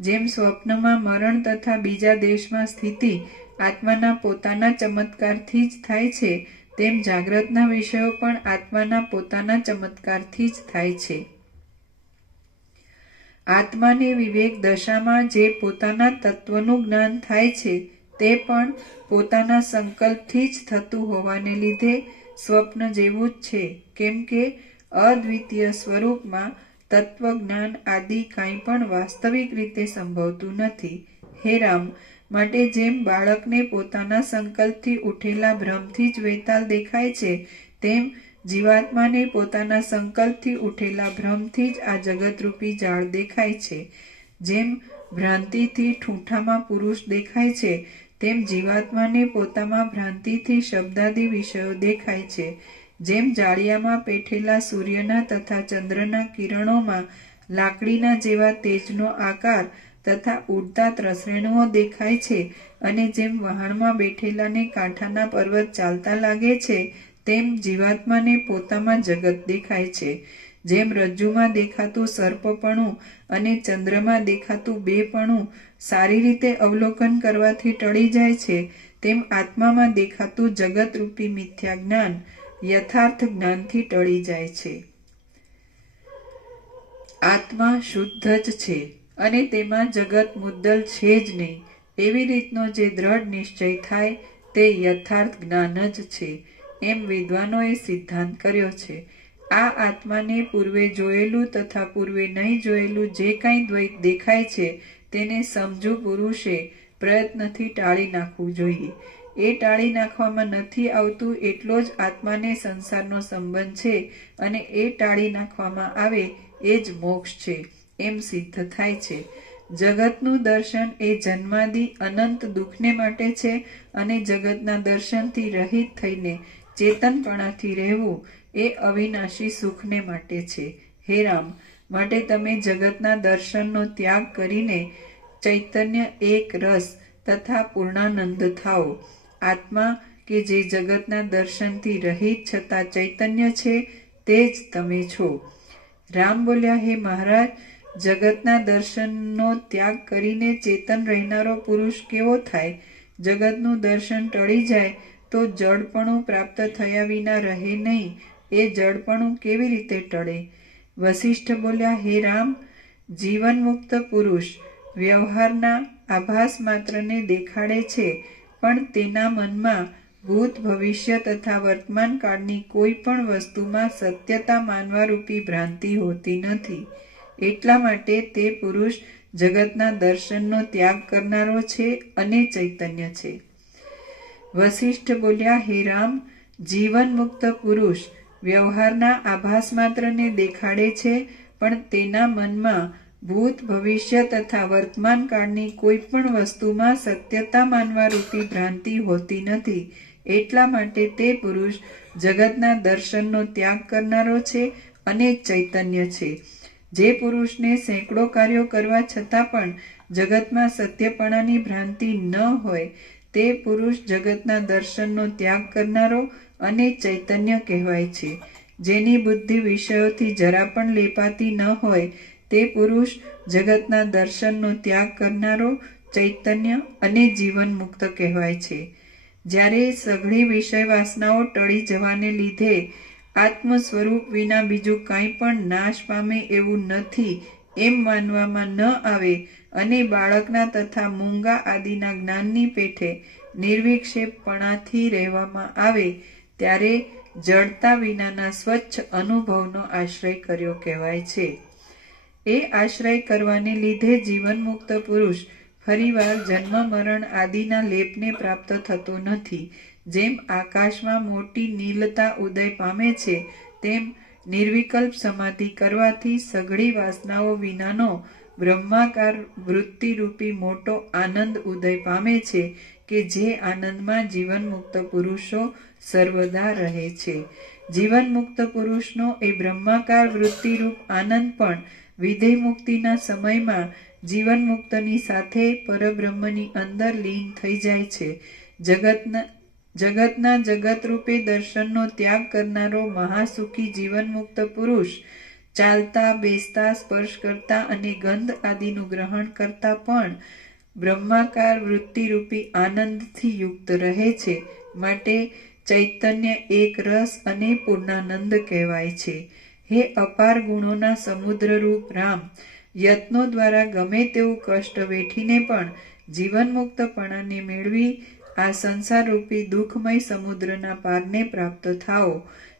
જેમ સ્વપ્નમાં મરણ તથા બીજા દેશમાં સ્થિતિ આત્માના પોતાના ચમત્કારથી જ થાય છે, તેમ જાગ્રતના વિષયો પણ આત્માના પોતાના ચમત્કારથી જ થાય છે. આત્માને વિવેક દશામાં જે પોતાના તત્વનું જ્ઞાન થાય છે તે પણ પોતાના સંકલ્પથી જ થતું હોવાને લીધે સ્વપ્ન જેવું જ છે, કેમ કે અદ્વિતીય સ્વરૂપમાં તત્વજ્ઞાન આદિ કાંઈ પણ વાસ્તવિક રીતે સંભવતું નથી. હે રામ, માટે જેમ બાળકને પોતાના સંકલ્પથી ઉઠેલા ભ્રમથી જ વેતાલ દેખાય છે, તેમ જીવાત્માને પોતાના સંકલ્પથી ઉઠેલા ભ્રમથી જ આ જગતરૂપી જાળ દેખાય છે. જેમ ભ્રાંતિથી ઠૂંઠામાં પુરુષ દેખાય છે, તેમ જીવાત્માને પોતામાં ભ્રાંતિથી શબ્દાદિ વિષયો દેખાય છે. જેમ જાળિયામાં પેઠેલા સૂર્યના તથા ચંદ્રના કિરણોમાં લાકડીના જેવા તેજનો આકાર તથા ઉડતા ત્રસરેણુઓ દેખાય છે, અને જેમ વહાણમાં બેઠેલાને કાંઠાના પર્વત ચાલતા લાગે છે, તેમ જીવાત્માને પોતામાં જગત દેખાય છે. જેમ રજ્જુમાં દેખાતું સર્પપણું અને ચંદ્રમાં દેખાતું બેપણું સારી રીતે અવલોકન કરવાથી ટળી જાય છે, તેમ આત્મામાં દેખાતું જગતરૂપી મિથ્યા જ્ઞાન યથાર્થ જ્ઞાનથી ટળી જાય છે. આત્મા શુદ્ધ જ છે અને તેમાં જગત મુદ્દલ છે જ નહીં, એવી રીતનો જે દ્રઢ નિશ્ચય થાય તે યથાર્થ જ્ઞાન જ છે, એમ વિદ્વાનોએ સિદ્ધાંત કર્યો છે. આ આત્માને પૂર્વે જોયેલું તથા પૂર્વે નહીં જોયેલું જે કાંઈ દ્વૈત દેખાય છે તેને સમજુ પુરુષે પ્રયત્નથી ટાળી નાખવું જોઈએ. એ ટાળી નાખવામાં નથી આવતું એટલો જ આત્માને સંસારનો સંબંધ છે, અને એ ટાળી નાખવામાં આવે એ જ મોક્ષ છે એમ સિદ્ધ થાય છે. જગતનું દર્શન એ જન્માદિ અનંત દુઃખને માટે છે, અને જગતના દર્શનથી રહિત થઈને ચેતનપણાથી રહેવું એ અવિનાશી સુખને માટે છે. હે રામ, માટે તમે જગતના દર્શનનો ત્યાગ કરીને ચૈતન્ય એક રસ તથા પૂર્ણાનંદ થાઓ. આત્મા કે જે જગતના દર્શનથી રહિત છતાં ચૈતન્ય છે તે જ તમે છો. રામ બોલ્યા, હે મહારાજ, જગતના દર્શનનો ત્યાગ કરીને ચેતન રહેનારો પુરુષ કેવો થાય? જગતનું દર્શન ટળી જાય તો જડપણું પ્રાપ્ત થયા વિના રહે નહીં. એ જડપણું કેવી રીતે ટળે? વસિષ્ઠ બોલ્યા, હે રામ, જીવન મુક્ત પુરુષ વ્યવહારના આભાસ માત્રને દેખાડે છે, પણ તેના મનમાં ભૂત ભવિષ્ય તથા વર્તમાન કાળની કોઈ પણ વસ્તુમાં સત્યતા માનવારૂપી ભ્રાંતિ હોતી નથી. એટલા માટે તે પુરુષ જગતના દર્શનનો ત્યાગ કરનારો છે અને ચૈતન્ય છે. વસિષ્ઠ બોલ્યા, હે રામ, જીવન મુક્ત પુરુષ વ્યવહારના આભાસ માત્રને દેખાડે છે, પણ તેના મનમાં ભૂત ભવિષ્ય તથા વર્તમાન કાળની કોઈ પણ વસ્તુમાં સત્યતા માનવા રૂપી ભ્રાંતિ હોતી નથી. એટલા માટે તે પુરુષ જગતના દર્શનનો ત્યાગ કરનારો છે અને ચૈતન્ય છે. જે પુરુષને સેંકડો કાર્યો કરવા છતાં પણ જગતમાં સત્યપણાની ભ્રાંતિ ન હોય તે પુરુષ જગતના દર્શનનો ત્યાગ કરનારો અને ચૈતન્ય કહેવાય છે. જેની બુદ્ધિ વિષયોથી જરા પણ લેપાતી ન હોય તે પુરુષ જગતના દર્શનનો ત્યાગ કરનારો ચૈતન્ય અને જીવન મુક્ત કહેવાય છે. જ્યારે સઘળી વિષય વાસનાઓ ટળી જવાને લીધે આત્મ સ્વરૂપ વિના બીજું કાંઈ પણ નાશ પામે એવું નથી એમ માનવામાં ન આવે અને બાળકના તથા મૂંગા આદિના જ્ઞાનની પેઠે નિર્વિક્ષેપપણાથી રહેવામાં આવે ત્યારે જડતા વિનાના સ્વચ્છ અનુભવનો આશ્રય કર્યો કહેવાય છે. એ આશ્રય કરવાને લીધે જીવન મુક્ત પુરુષ ફરીવાર જન્મ મરણ આદિના લેપને પ્રાપ્ત થતો નથી. જેમ આકાશમાં મોટી નીલતા ઉદય પામે છે તેમ નિર્વિકલ્પ સમાધિ કરવાથી સઘળી વાસનાઓ વિનાનો બ્રહ્માકાર વૃત્તિરૂપી મોટો આનંદ ઉદય પામે છે કે જે આનંદમાં જીવન મુક્ત પુરુષો સર્વદા રહે છે. જીવન મુક્ત પુરુષનો એ બ્રહ્માકાર વૃત્તિરૂપ આનંદ પણ વિધેય મુક્તિના સમયમાં જીવન મુક્તની સાથે પરબ્રહ્મની અંદર લીન થઈ જાય છે. જગતના જગતરૂપે દર્શનનો ત્યાગ કરનારો મહાસુખી જીવન મુક્ત પુરુષ ચાલતા બેસતા સ્પર્શ કરતા અને ગંધ આદિનું ગ્રહણ કરતા પણ બ્રહ્માકાર વૃત્તિરૂપી આનંદથી યુક્ત રહે છે. માટે ચૈતન્ય એક રસ અને પૂર્ણાનંદ કહેવાય છે. હે અપાર ગુણોના સમુદ્રરૂપ રામ, યત્નો દ્વારા ગમે તેવું કષ્ટ વેઠીને પણ જીવન મુક્તપણાને મેળવી આ સંસારરૂપી દુઃખમય સમુદ્રના પારને પ્રાપ્ત થાઓ.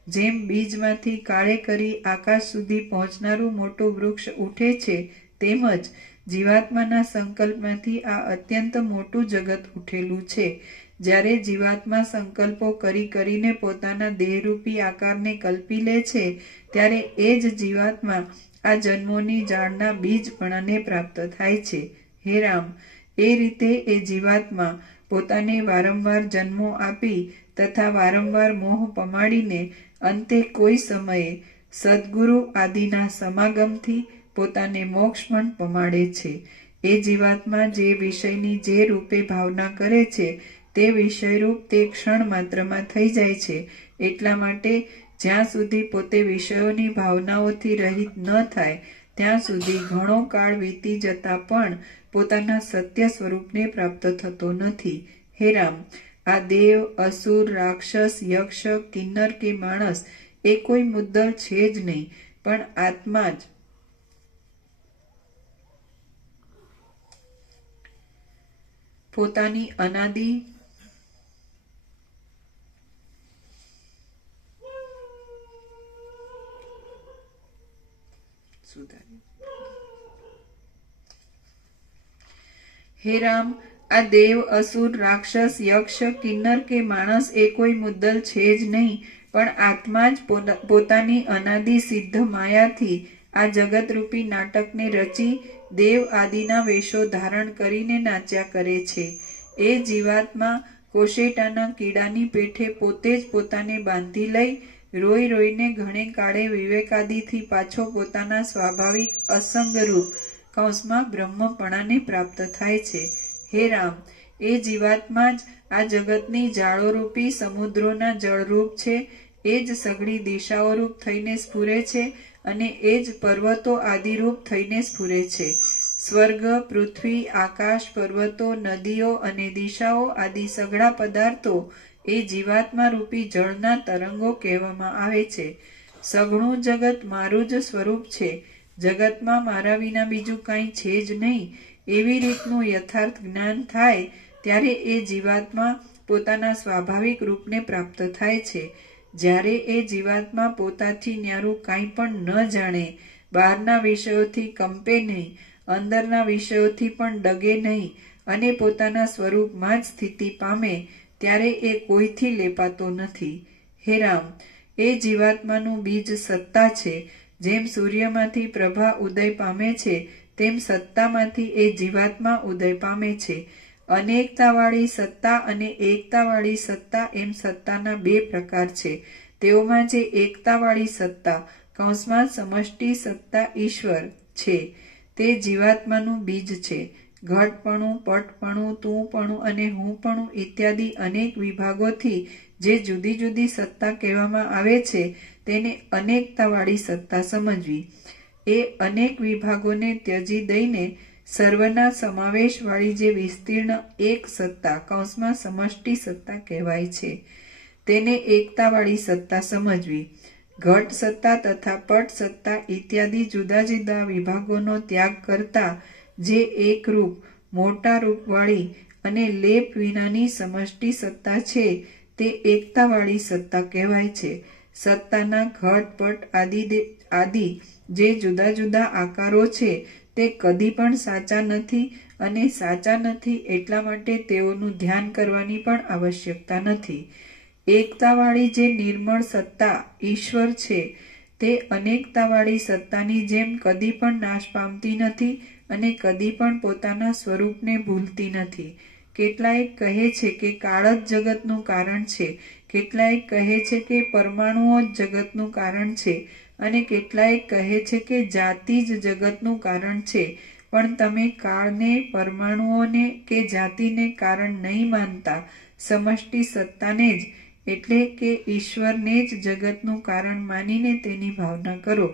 જેમ બીજમાંથી કાળે કરી આકાશ સુધી પહોંચનારું મોટું વૃક્ષ ઉઠે છે તેમજ જીવાત્માના સંકલ્પમાંથી આ અત્યંત મોટું જગત ઉઠેલું છે. જ્યારે જીવાત્મા સંકલ્પો કરી કરીને પોતાના દેહરૂપી આકારને કલ્પી લે છે ત્યારે એ જ જીવાત્મા આ જન્મોની જાળના બીજપણાને પ્રાપ્ત થાય છે. હે રામ, એ રીતે એ જીવાત્મા પોતાને વારંવાર જન્મો આપી તથા વારંવાર મોહ પમાડીને અંતે કોઈ સમયે સદ્ગુરુ આદિના સમાગમથી પોતાને મોક્ષ પણ પમાડે છે. એ જીવાત્મા જે વિષયની જે રૂપે ભાવના કરે છે તે વિષયરૂપ તે ક્ષણ માત્રમાં થઈ જાય છે. એટલા માટે જ્યાં સુધી પોતે વિષયોની ભાવનાઓથી રહિત ન થાય ત્યાં સુધી ઘણો કાળ વીતી જતા પણ પોતાના સત્ય સ્વરૂપને પ્રાપ્ત થતો નથી. હે રામ, આ દેવ, અસુર, રાક્ષસ, યક્ષ, કિન્નર કે માણસ એ કોઈ મુદ્દલ છે જ નહીં, પણ આત્મા જ પોતાની અનાદિ હે રામ, આ દેવ, અસુર, રાક્ષસ, યક્ષ, કિન્નર કે માણસ એ કોઈ મુદ્દલ છે જ નહીં, પણ આત્મા જ પોતાની અનાદિ સિદ્ધ માયાથી આ જગતરૂપી નાટકને રચી દેવ આદિના વેશો ધારણ કરીને નાચ્યા કરે છે. એ જીવાત્મા કોશેટાના કીડાની પેઠે પોતે જ પોતાને બાંધી લઈ રોઈ રોઈને ઘણે કાળે વિવેકાદિથી પાછો પોતાના સ્વાભાવિક અસંગરૂપ કૌંસમાં બ્રહ્મપણાને પ્રાપ્ત થાય છે. હે રામ, એ જીવાત્મા જ આ જગતની જાળોરૂપી સમુદ્રોના જળરૂપ છે. એ જ સઘળી દિશાઓરૂપ થઈને સ્ફુરે છે અને એ જ પર્વતો આદિરૂપ થઈને સ્ફુરે છે. સ્વર્ગ, પૃથ્વી, આકાશ, પર્વતો, નદીઓ અને દિશાઓ આદિ સઘળા પદાર્થો એ જીવાત્મા રૂપી જળના તરંગો કહેવામાં આવે છે. સઘળું જગત મારું જ સ્વરૂપ છે. જગતમાં મારા વિના બીજું કાંઈ છે જ નહીં એવી રીતનું યથાર્થ જ્ઞાન થાય ત્યારે એ જીવાત્મા પોતાના સ્વાભાવિક રૂપને પ્રાપ્ત થાય છે. જ્યારે એ જીવાત્મા પોતાથી ન્યારું કાંઈ પણ ન જાણે, બહારના વિષયોથી કંપે નહીં, અંદરના વિષયોથી પણ ડગે નહીં અને પોતાના સ્વરૂપમાં જ સ્થિતિ પામે ત્યારે એ કોઈથી લેપાતો નથી. હે રામ, એ જીવાત્માનું બીજ સત્તા છે. જેમ સૂર્યમાંથી પ્રભા ઉદય પામે છે તેમ સત્તામાંથી એ જીવાત્મા ઉદય પામે છે. અનેકતાવાળી સત્તા અને એકતાવાળી સત્તા એમ સત્તાના બે પ્રકાર છે. તેઓમાં જે એકતાવાળી સત્તા કૌંસમાં સમષ્ટિ સત્તા ઈશ્વર છે તે જીવાત્માનું બીજ છે. ઘટપણું, પટપણું, તુંપણું અને હુંપણું ઇત્યાદિ અનેક વિભાગોથી જે જુદી જુદી સત્તા કહેવામાં આવે છે તેને અનેકતાવાળી સત્તા સમજવી. એ અનેક વિભાગોને ત્યજી દઈને સર્વના સમાવેશવાળી જે વિસ્તીર્ણ એક સત્તા કૌંસમાં સમષ્ટિ સત્તા કહેવાય છે તેને એકતાવાળી સત્તા સમજવી. ઘટ સત્તા તથા પટ સત્તા ઇત્યાદિ જુદા જુદા વિભાગોનો ત્યાગ કરતા જે એકરૂપ મોટા રૂપવાળી અને લેપ વિનાની સમષ્ટિ સત્તા છે તે એકતાવાળી સત્તા કહેવાય છે. સત્તાના ઘટ પટ આદિ જે જુદા જુદા આકારો છે તે કદી પણ સાચા નથી અને સાચા નથી એટલા માટે તેઓનું ધ્યાન કરવાની પણ આવશ્યકતા નથી. એકતાવાળી જે નિર્મળ સત્તા ઈશ્વર છે તે અનેકતાવાળી સત્તાની જેમ કદી પણ નાશ પામતી નથી અને કદી પણ પોતાના સ્વરૂપને ભૂલતી નથી. કેટલાયક કહે છે કે કાળ જ જગતનું કારણ છે, કેટલાયક કહે છે કે પરમાણુઓ જ જગતનું કારણ છે અને કેટલાયક કહે છે કે જાતિ જ જગતનું કારણ છે. પણ તમે કાળને, પરમાણુઓને કે જાતિને કારણ નહીં માનતા સમષ્ટિ સત્તાને જ એટલે કે ઈશ્વરને જ જગતનું કારણ માનીને તેની ભાવના કરો.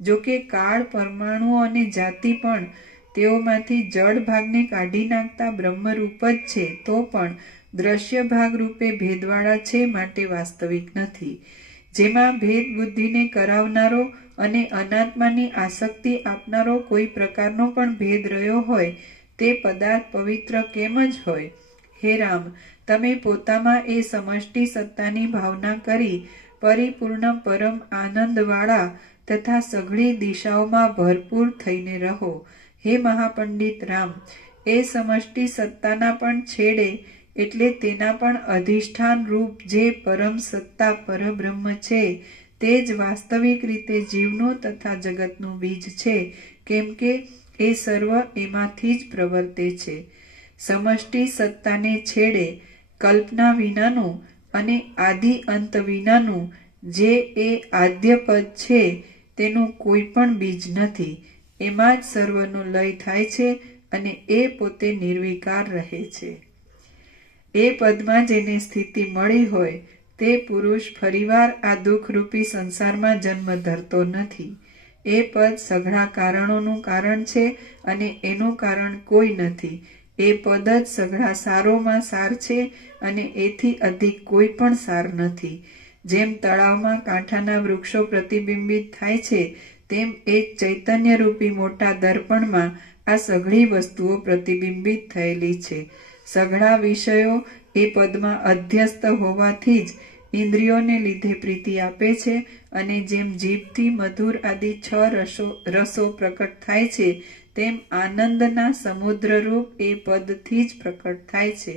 જો કે કાળ, પરમાણુઓ અને જાતિ પણ તેઓમાંથી જડ ભાગને કાઢી નાખતા બ્રહ્મરૂપ જ છે તો પણ દ્રશ્ય ભાગ રૂપે ભેદવાળા છે માટે વાસ્તવિક નથી. જેમાં ભેદ બુદ્ધિને કરાવનારો અને અનાત્માની આસક્તિ આપનારો કોઈ પ્રકારનો પણ ભેદ રહ્યો હોય તે પદાર્થ પવિત્ર કેમ જ હોય? હે રામ, તમે પોતામાં એ સમષ્ટિ સત્તાની ભાવના કરી પરિપૂર્ણ પરમ આનંદવાળા તથા સઘળી દિશાઓમાં ભરપૂર થઈને રહો. હે મહાપંડિત રામ, એ સમષ્ટિ સત્તાના પણ છેડે એટલે તેના પણ અધિષ્ઠાન રૂપ જે પરમ સત્તા પરબ્રહ્મ છે તે જ વાસ્તવિક રીતે જીવનું તથા જગતનું બીજ છે, કેમ કે એ સર્વ એમાંથી જ પ્રવર્તે છે. સમષ્ટિ સત્તાને છેડે કલ્પના વિનાનું અને આદિ અંત વિનાનું જે એ આદ્ય પદ છે તેનું કોઈ પણ બીજ નથી. એમાં જ સર્વનો લય થાય છે અને એ પોતે નિર્વિકાર રહે છે. એ પદમાં જેને સ્થિતિ મળી હોય તે પુરુષ ફરીવાર આ દુઃખરૂપી સંસારમાં જન્મ ધરતો નથી. એ પદ સઘળા કારણોનું કારણ છે અને એનું કારણ કોઈ નથી. એ પદ જ સઘળા સારોમાં સાર છે અને એથી અધિક કોઈ પણ સાર નથી. જેમ તળાવમાં કાંઠાના વૃક્ષો પ્રતિબિંબિત થાય છે તેમ એ ચૈતન્યરૂપી મોટા દર્પણમાં આ સઘળી વસ્તુઓ પ્રતિબિંબિત થયેલી છે. સઘળા વિષયો એ પદમાં અધ્યસ્ત હોવાથી જ ઇન્દ્રિયોને લીધે પ્રીતિ આપે છે અને જેમ જીભથી મધુર આદિ 6 રસો પ્રકટ થાય છે તેમ આનંદના સમુદ્રરૂપ એ પદથી જ પ્રકટ થાય છે.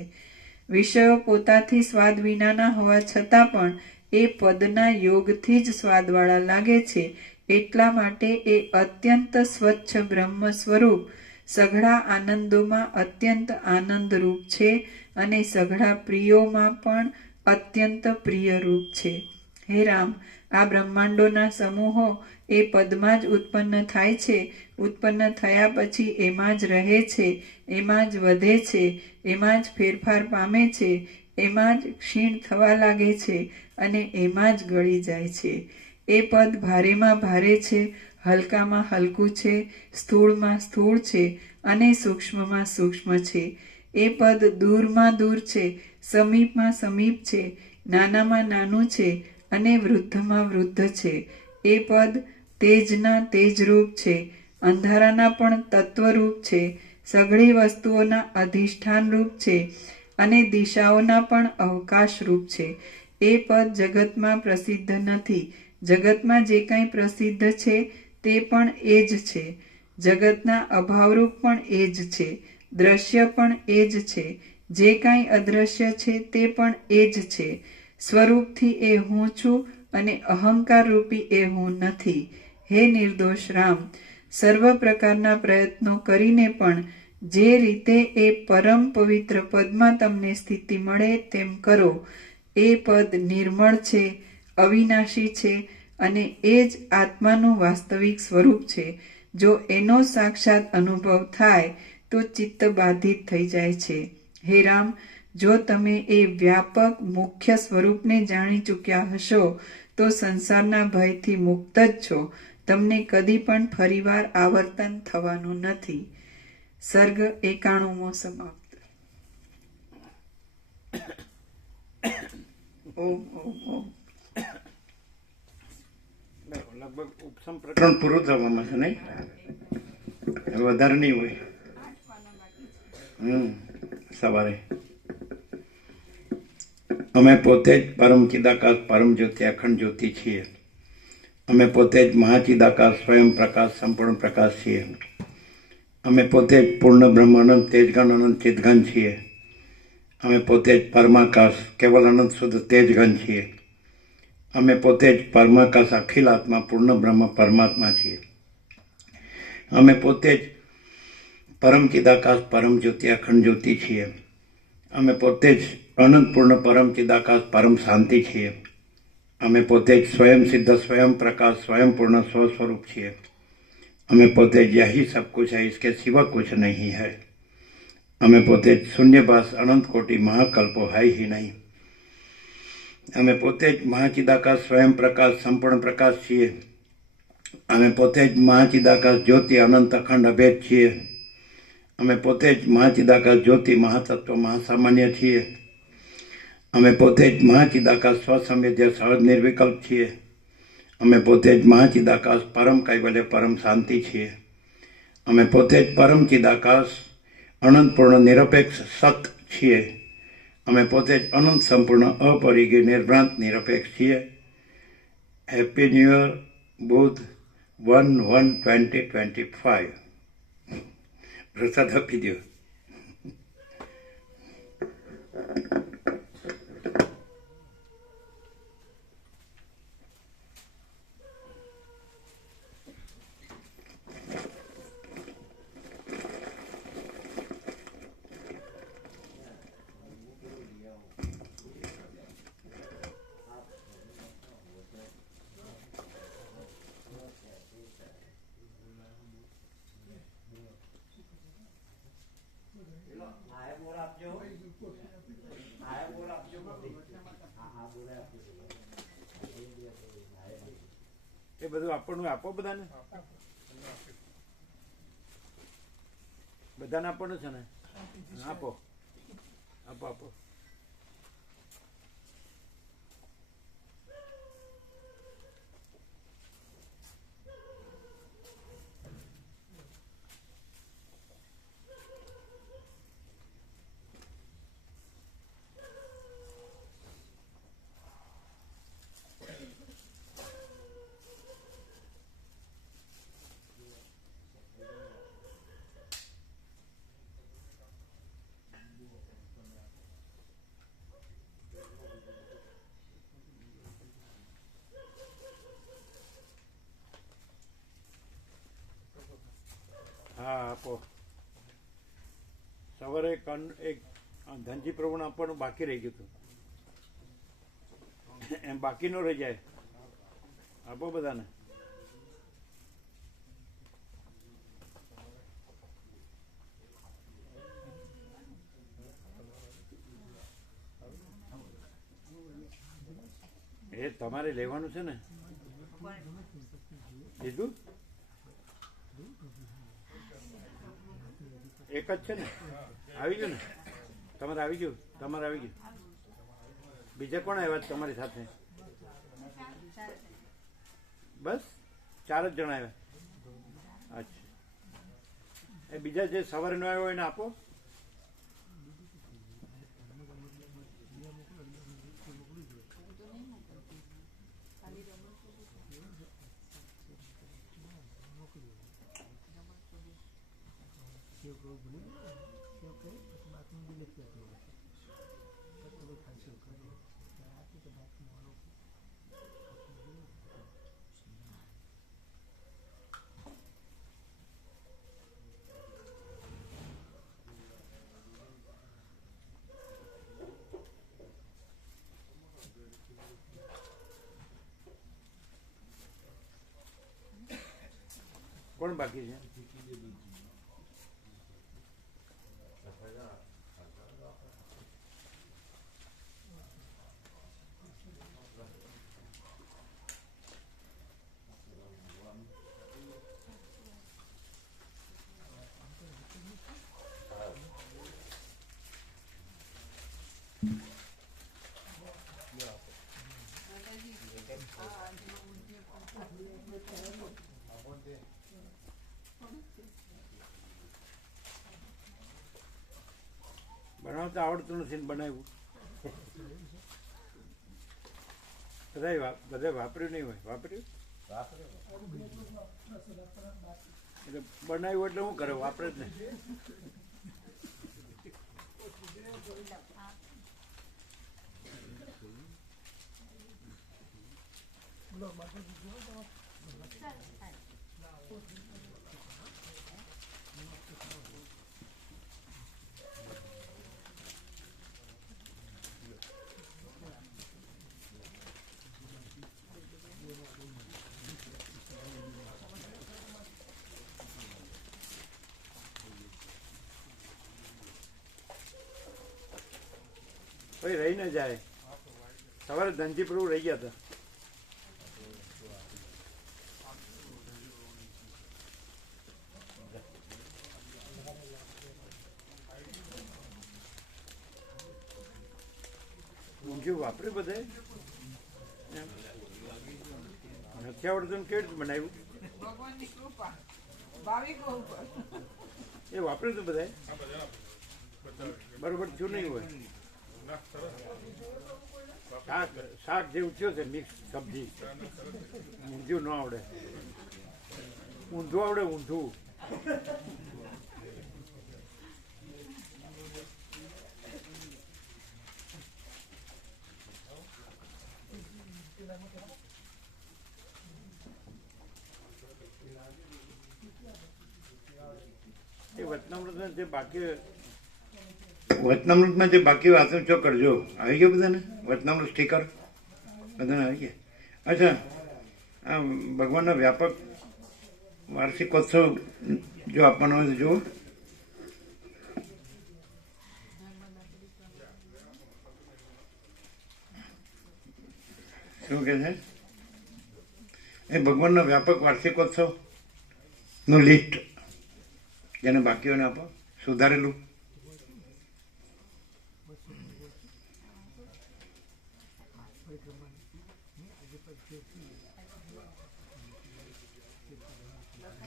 વિષયો પોતાથી સ્વાદ વિનાના હોવા છતાં પણ એ પદના યોગથી જ સ્વાદવાળા લાગે છે. એટલા માટે એ અત્યંત સ્વચ્છ બ્રહ્મ સ્વરૂપ સઘળા આનંદોમાં અત્યંત આનંદરૂપ છે અને સઘળા પ્રિયોમાં પણ અત્યંત પ્રિયરૂપ છે. હે રામ, આ બ્રહ્માંડોના સમૂહો એ પદમાં જ ઉત્પન્ન થાય છે. ઉત્પન્ન થયા પછી એમાં જ રહે છે, એમાં જ વધે છે, એમાં જ ફેરફાર પામે છે, એમાં જ ક્ષીણ થવા લાગે છે અને એમાં જ ગળી જાય છે. એ પદ ભારેમાં ભારે છે, હલકામાં હલકું છે, સ્થૂળમાં સ્થૂળ છે અને સૂક્ષ્મમાં સૂક્ષ્મ છે. એ પદ દૂરમાં દૂર છે, સમીપમાં સમીપ છે, નાનામાં નાનું છે અને વૃદ્ધમાં વૃદ્ધ છે. એ પદ તેજના તેજરૂપ છે, અંધારાના પણ તત્વરૂપ છે, સઘળી વસ્તુઓના અધિષ્ઠાનરૂપ છે અને દિશાઓના પણ અવકાશરૂપ છે. એ પદ જગતમાં પ્રસિદ્ધ નથી. જગતમાં જે કાંઈ પ્રસિદ્ધ છે તે પણ એ જ છે. જગતના અભાવરૂપ પણ એ જ છે, દ્રશ્ય પણ એ જ છે, જે કાંઈ અદ્રશ્ય છે તે પણ એ જ છે. સ્વરૂપથી એ હું છું અને અહંકાર રૂપી એ હું નથી. હે નિર્દોષ રામ, સર્વ પ્રકારના પ્રયત્નો કરીને પણ જે રીતે એ પરમ પવિત્ર પદમાં તમને સ્થિતિ મળે તેમ કરો. એ પદ નિર્મળ છે, અવિનાશી છે અને એ જ આત્માનું વાસ્તવિક સ્વરૂપ છે. જો એનો સાક્ષાત અનુભવ થાય તો ચિત્ત બાધિત થઈ જાય છે. હે રામ, જો તમે એ વ્યાપક મુખ્ય સ્વરૂપને જાણી ચૂક્યા હશો તો સંસારના ભયથી મુક્ત જ છો. તમને કદી પણ ફરીવાર આવર્તન થવાનું નથી. સર્ગ 91મો સમાપ્ત. ઓમ ઓમ ઓમ. લગભગ ઉપસમ પ્રકરણ પૂરું થવામાં છે નહીં, વધારે નહીં હોય. સવારે અમે પોતે જ પરમ ચિદાકાશ પરમ જ્યોતિ અખંડ જ્યોતિ છીએ. અમે પોતે જ મહાચિદાકાશ સ્વયં પ્રકાશ સંપૂર્ણ પ્રકાશ છીએ. અમે પોતે જ પૂર્ણ બ્રહ્મ અનંત તેજઘન અનંત ચિદઘન છીએ. અમે પોતે જ પરમાકાશ કેવલ અનંત શુદ્ધ તેજઘન છીએ. અમે પોતે જ પરમાકાશ અખિલ આત્મા પૂર્ણ બ્રહ્મ પરમાત્મા છીએ. અમે પોતે જ પરમ ચિદાકાશ પરમ જ્યોતિ અખંડ જ્યોતિ છીએ. અમે પોતે જ અનંત પૂર્ણ પરમ ચિદાકાશ પરમ શાંતિ છીએ. અમે પોતે જ સ્વયં સિદ્ધ સ્વયં પ્રકાશ સ્વયં પૂર્ણ સ્વસ્વરૂપ છીએ. અમે પોતે જ यही सब कुछ है, इसके सिवा कुछ नहीं है. અમે પોતે જ શૂન્યભાસ અનંત કોટી મહાકલ્પો है ही नहीं. અમે પોતે જ મહાચિદાકાશ સ્વયં પ્રકાશ સંપૂર્ણ પ્રકાશ છીએ. અમે પોતે જ મહાચિદાકાશ જ્યોતિ અનંત અખંડ અભેદ છીએ. અમે પોતે જ મહાચિદાકાશ જ્યોતિ મહાતત્વ મહાસામાન્ય છીએ. અમે પોતે જ મહાચિદાકાશ સ્વસંવેદ્ય સહજ નિર્વિકલ્પ છીએ. અમે પોતે જ મહાચિદાકાશ પરમ કૈવલ્ય પરમ શાંતિ છીએ. અમે પોતે જ પરમ ચિદાકાશ અનંત પૂર્ણ નિરપેક્ષ સત છીએ. અમે પોતે જ અનંત સંપૂર્ણ અપરિગી નિર્ભ્રાંત નિરપેક્ષ છીએ. હેપી ન્યૂ યર બુધ 1/1/2025. પ્રસાદ આપી દો. એ બધું આપણને આપો, બધાને બધાને આપવાનું છે ને. આપો આપો આપો. હા આપો. સવારે એક ધનજી પ્રભુને આપવાનું બાકી રહી ગયું હતું, એમ બાકી ન રહી જાય. આપો બધાને. એ તમારે લેવાનું છે ને. લીધું એક જ છે ને. આવી ગયું ને તમારે? આવી ગયું તમારે? આવી ગયું. બીજા કોણ આવ્યા તમારી સાથે? બસ 4 જ જણા આવ્યા. અચ્છા, એ બીજા જે સવારે ન આવ્યો એને આપો. બાકી છે? બનાવતા આવડતું નથી ને બનાવ્યું. બધા વાપર્યું નહીં હોય. વાપર્યું એટલે બનાવ્યું એટલે શું કરે? વાપરે જ નહીં. ભાઈ રહી ન જાય. સવારે ધનજીપુર રહી ગયા હતા. ઊંધિયું વાપર્યું બધે નથી આવડતું. કેવી રીતે બનાવ્યું? ભગવાનની કૃપા ભાવિકો ઉપર. એ વાપર્યું હતું બધા બરોબર થયું નહીં હોય. શાક જેવું થયું છે મિક્સ સબ્જી. ઊંધિયું ન આવડે. ઊંધું આવડે. ઊંધું એ વચનામૃત જે બાકી વચનામૃતમાં જે બાકી વાતો ચો કરજો. આવી ગયા બધાને વચનામૃત સ્ટીકર બધાને આવી ગયા. અચ્છા, આ ભગવાનના વ્યાપક વાર્ષિકોત્સવ જો આપવાનો હોય તો જુઓ. શું કે છે? એ ભગવાનના વ્યાપક વાર્ષિકોત્સવ નું લિસ્ટ જેને બાકીઓને આપો, સુધારેલું.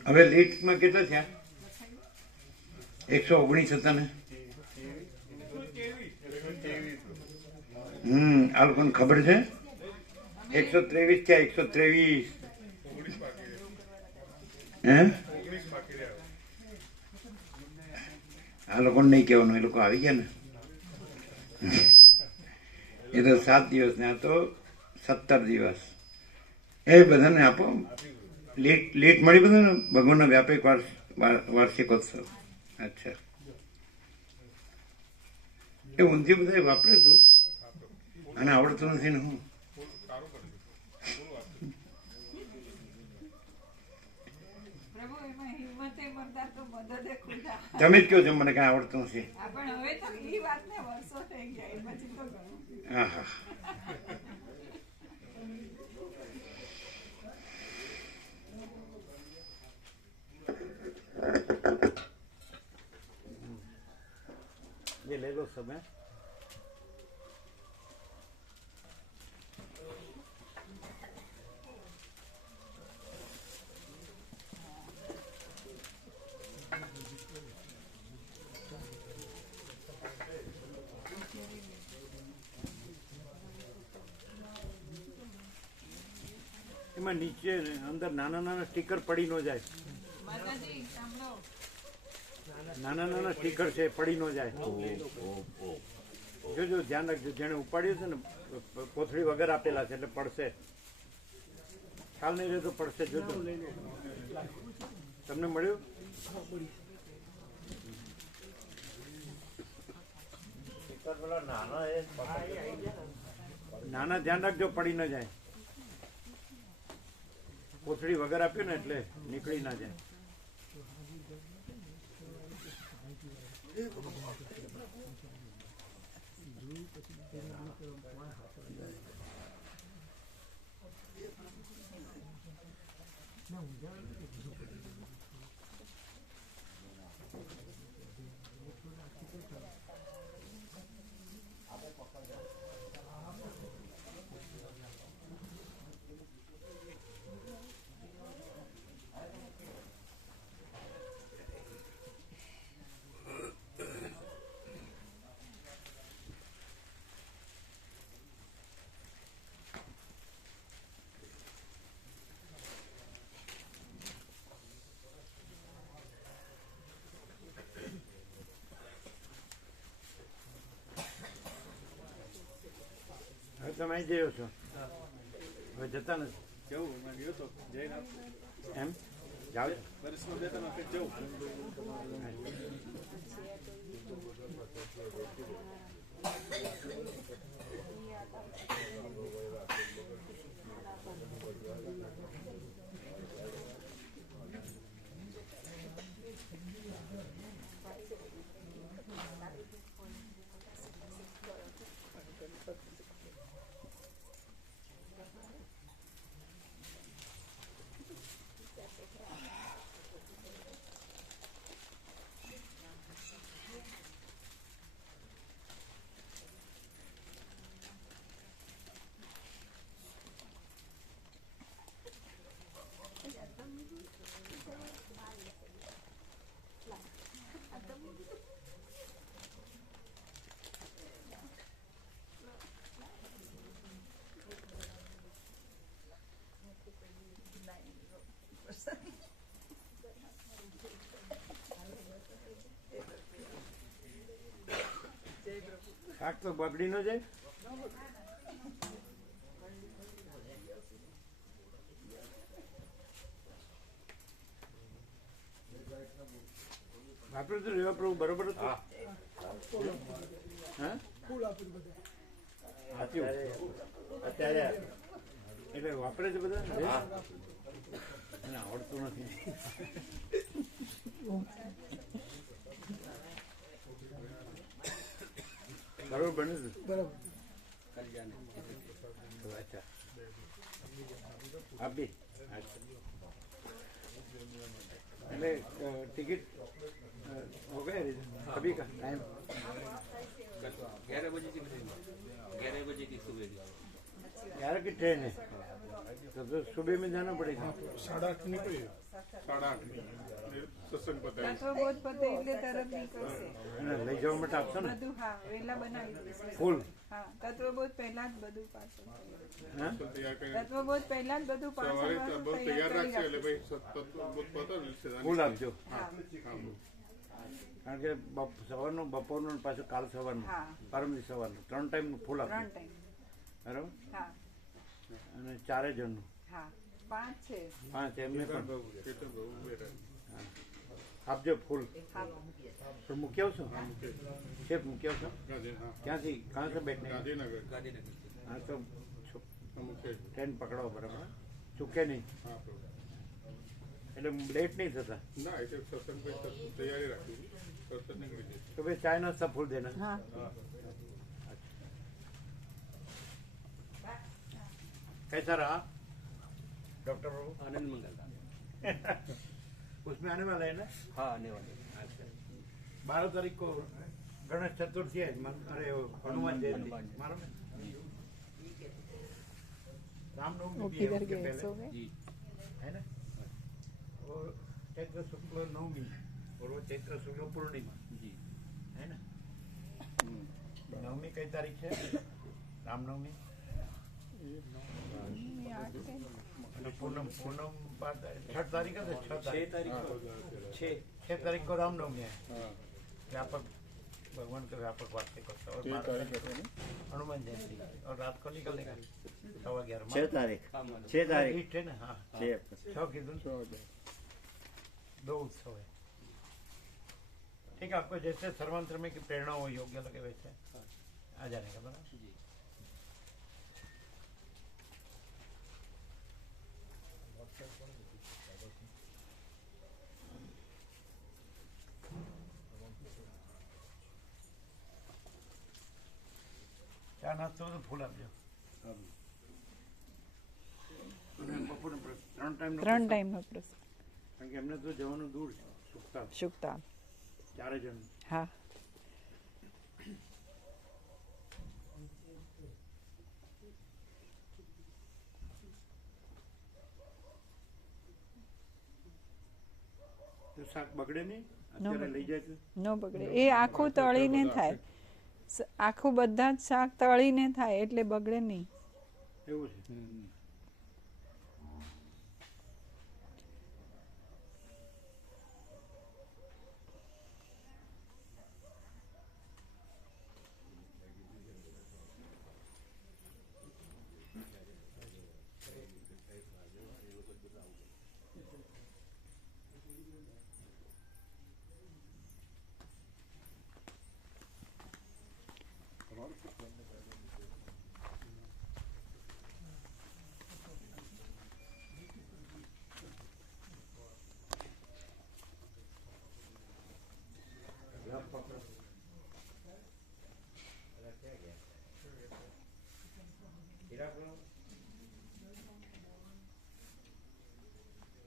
હવે લિસ્ટમાં કેટલા થયા? 119 હતા ને? આ લોકોને ખબર છે? 123 થયા. 123 હે? આ લોકોને નહીં કહેવાનું. એ લોકો આવી ગયા ને. એ તો 7 દિવસ ને આ તો 17 દિવસ. એ બધાને આપો. લીટ મળી બધાને ભગવાનના વ્યાપક વાર્ષિકોત્સવ. અચ્છા, એ ઊંધિયું બધા વાપર્યું હતું અને આવડતું નથી ને. હું તમે જ કહો છો મને કઈ આવડતું નથી. હા હા, ये ले लो सब है. એમાં નીચે અંદર નાના નાના સ્ટીકર પડી ન જાય. નાના નાના સ્ટીકર છે, પડી ન જાય. જોજો, ધ્યાન રાખજો. જેને ઉપાડ્યું છે ને કોથળી વગર આપેલા છે એટલે પડશે. ખ્યાલ નહીં રહેતો પડશે. જોજો, તમને મળ્યું? નાના ધ્યાન રાખજો, પડી ન જાય. કોથળી વગર આપ્યું ને એટલે નીકળી ના જાય. હવે તમે અહીં જયો છો, હવે જતા નથી જવું મેં ગયો તો જઈને એમ જાવ છો? વર્ષમાં બે ત્રણ વખત જવું. શાક તો બગડી ન જાય. વાપર્યું હતું રેવા પ્રભુ બરોબર હતું. હા અત્યારે એટલે વાપરે છે બધા અને આવડતું નથી. બરોબર બન્યું હતું. બરાબર. અચ્છા આપી એટલે ટિકિટ हो गए अभी का टाइम 11 बजे की 11 बजे की सुबह की 11 की ट्रेन है तो सुबह में जाना पड़ेगा. 8:30 નીકળી 8:30 સત્સંગ પતાવી તત્વબોધ પતે એટલે તરત નીકળશે. અને લઈ જવા માટે આપશો ને બધું હા વેલા બનાવી દઈશું. ફૂલ. હા તત્વબોધ પહેલા જ બધું પાછું હા તૈયાર કરી તત્વબોધ પહેલા જ બધું સવારે પાછું બસ તૈયાર રાખશે એટલે કરી ભાઈ સતત પતાવી છે. ફૂલ આપજો હા કારણ કે સવારનું બપોરનું પાછું કાલ સવારનું હા. પરમદી સવારનું 3 ટાઈમનું ફૂલ 3 આપજો ટાઈમ. બરાબર. હા અને 4 જણનું હા 5 છે. 5 એમને પણ કેતન બહુ બેઠા. આપજો ફૂલ. હા પણ મૂકી આવશો શેફ મૂકી આવશો હા ક્યાંથી કાં से बैठने ગાંધીનગર गांधीनगर हाँ तो અમુક છે. ट्रेन पकड़ो बराबर चूके नहीं હા પ્રભુ. એટલે લેટ નહીં થતા. ના એટલે સત્સંગ ભાઈ તૈયારી રાખી સત્સંગ નીકળી જશે. तो भाई चाय नाश्ता फूल देना. હા कैसा रहा डॉक्टर बाबू? आनंद मंगल उसमें आने वाला है ना हाँ आने वाले 12 तारीख को गणेश चतुर्थी है अरे वो हनुमान जयंती हनुमान जयंती। मालूम है रामनवमी भी है उसके पहले जी है ना और चैत्र शुक्ल नवमी और वो चैत्र शुक्ल पूर्णिमा जी है ना. नवमी कई तारीख है रामनवमी અને પૂનમ પૂનમ 6 तारीख है 6 तारीख 6 तारीख को रामनवमी है. હા व्यापक भगवान का व्यापक वास्तविक होता है और 13 तारीख है ने? हनुमान जयंती और रात को निकलने का 11:15 6 तारीख काम वाले 6 तारीख है ना. हाँ 6 की दिन 2 उत्सव है. ठीक है आपको जैसे सर्वांतर में की प्रेरणा हो योग्य लगे वैसे आ जाने का बना. जी ચા નાસ્તો તો ફૂલ આપજો. અને બપોરનો 3 ટાઈમનો 3 ટાઈમનો પ્રસાદ. કારણ કે એમને તો જવાનું દૂર છે સુખતા શુકતા. 4 જણ. હા. તો શાક બગડે નહીં અત્યારે લઈ જાય તો? ન બગડે. એ આખું તળીને થાય. આખું બધા જ શાક તળીને થાય એટલે બગડે નહીં. એવું છે.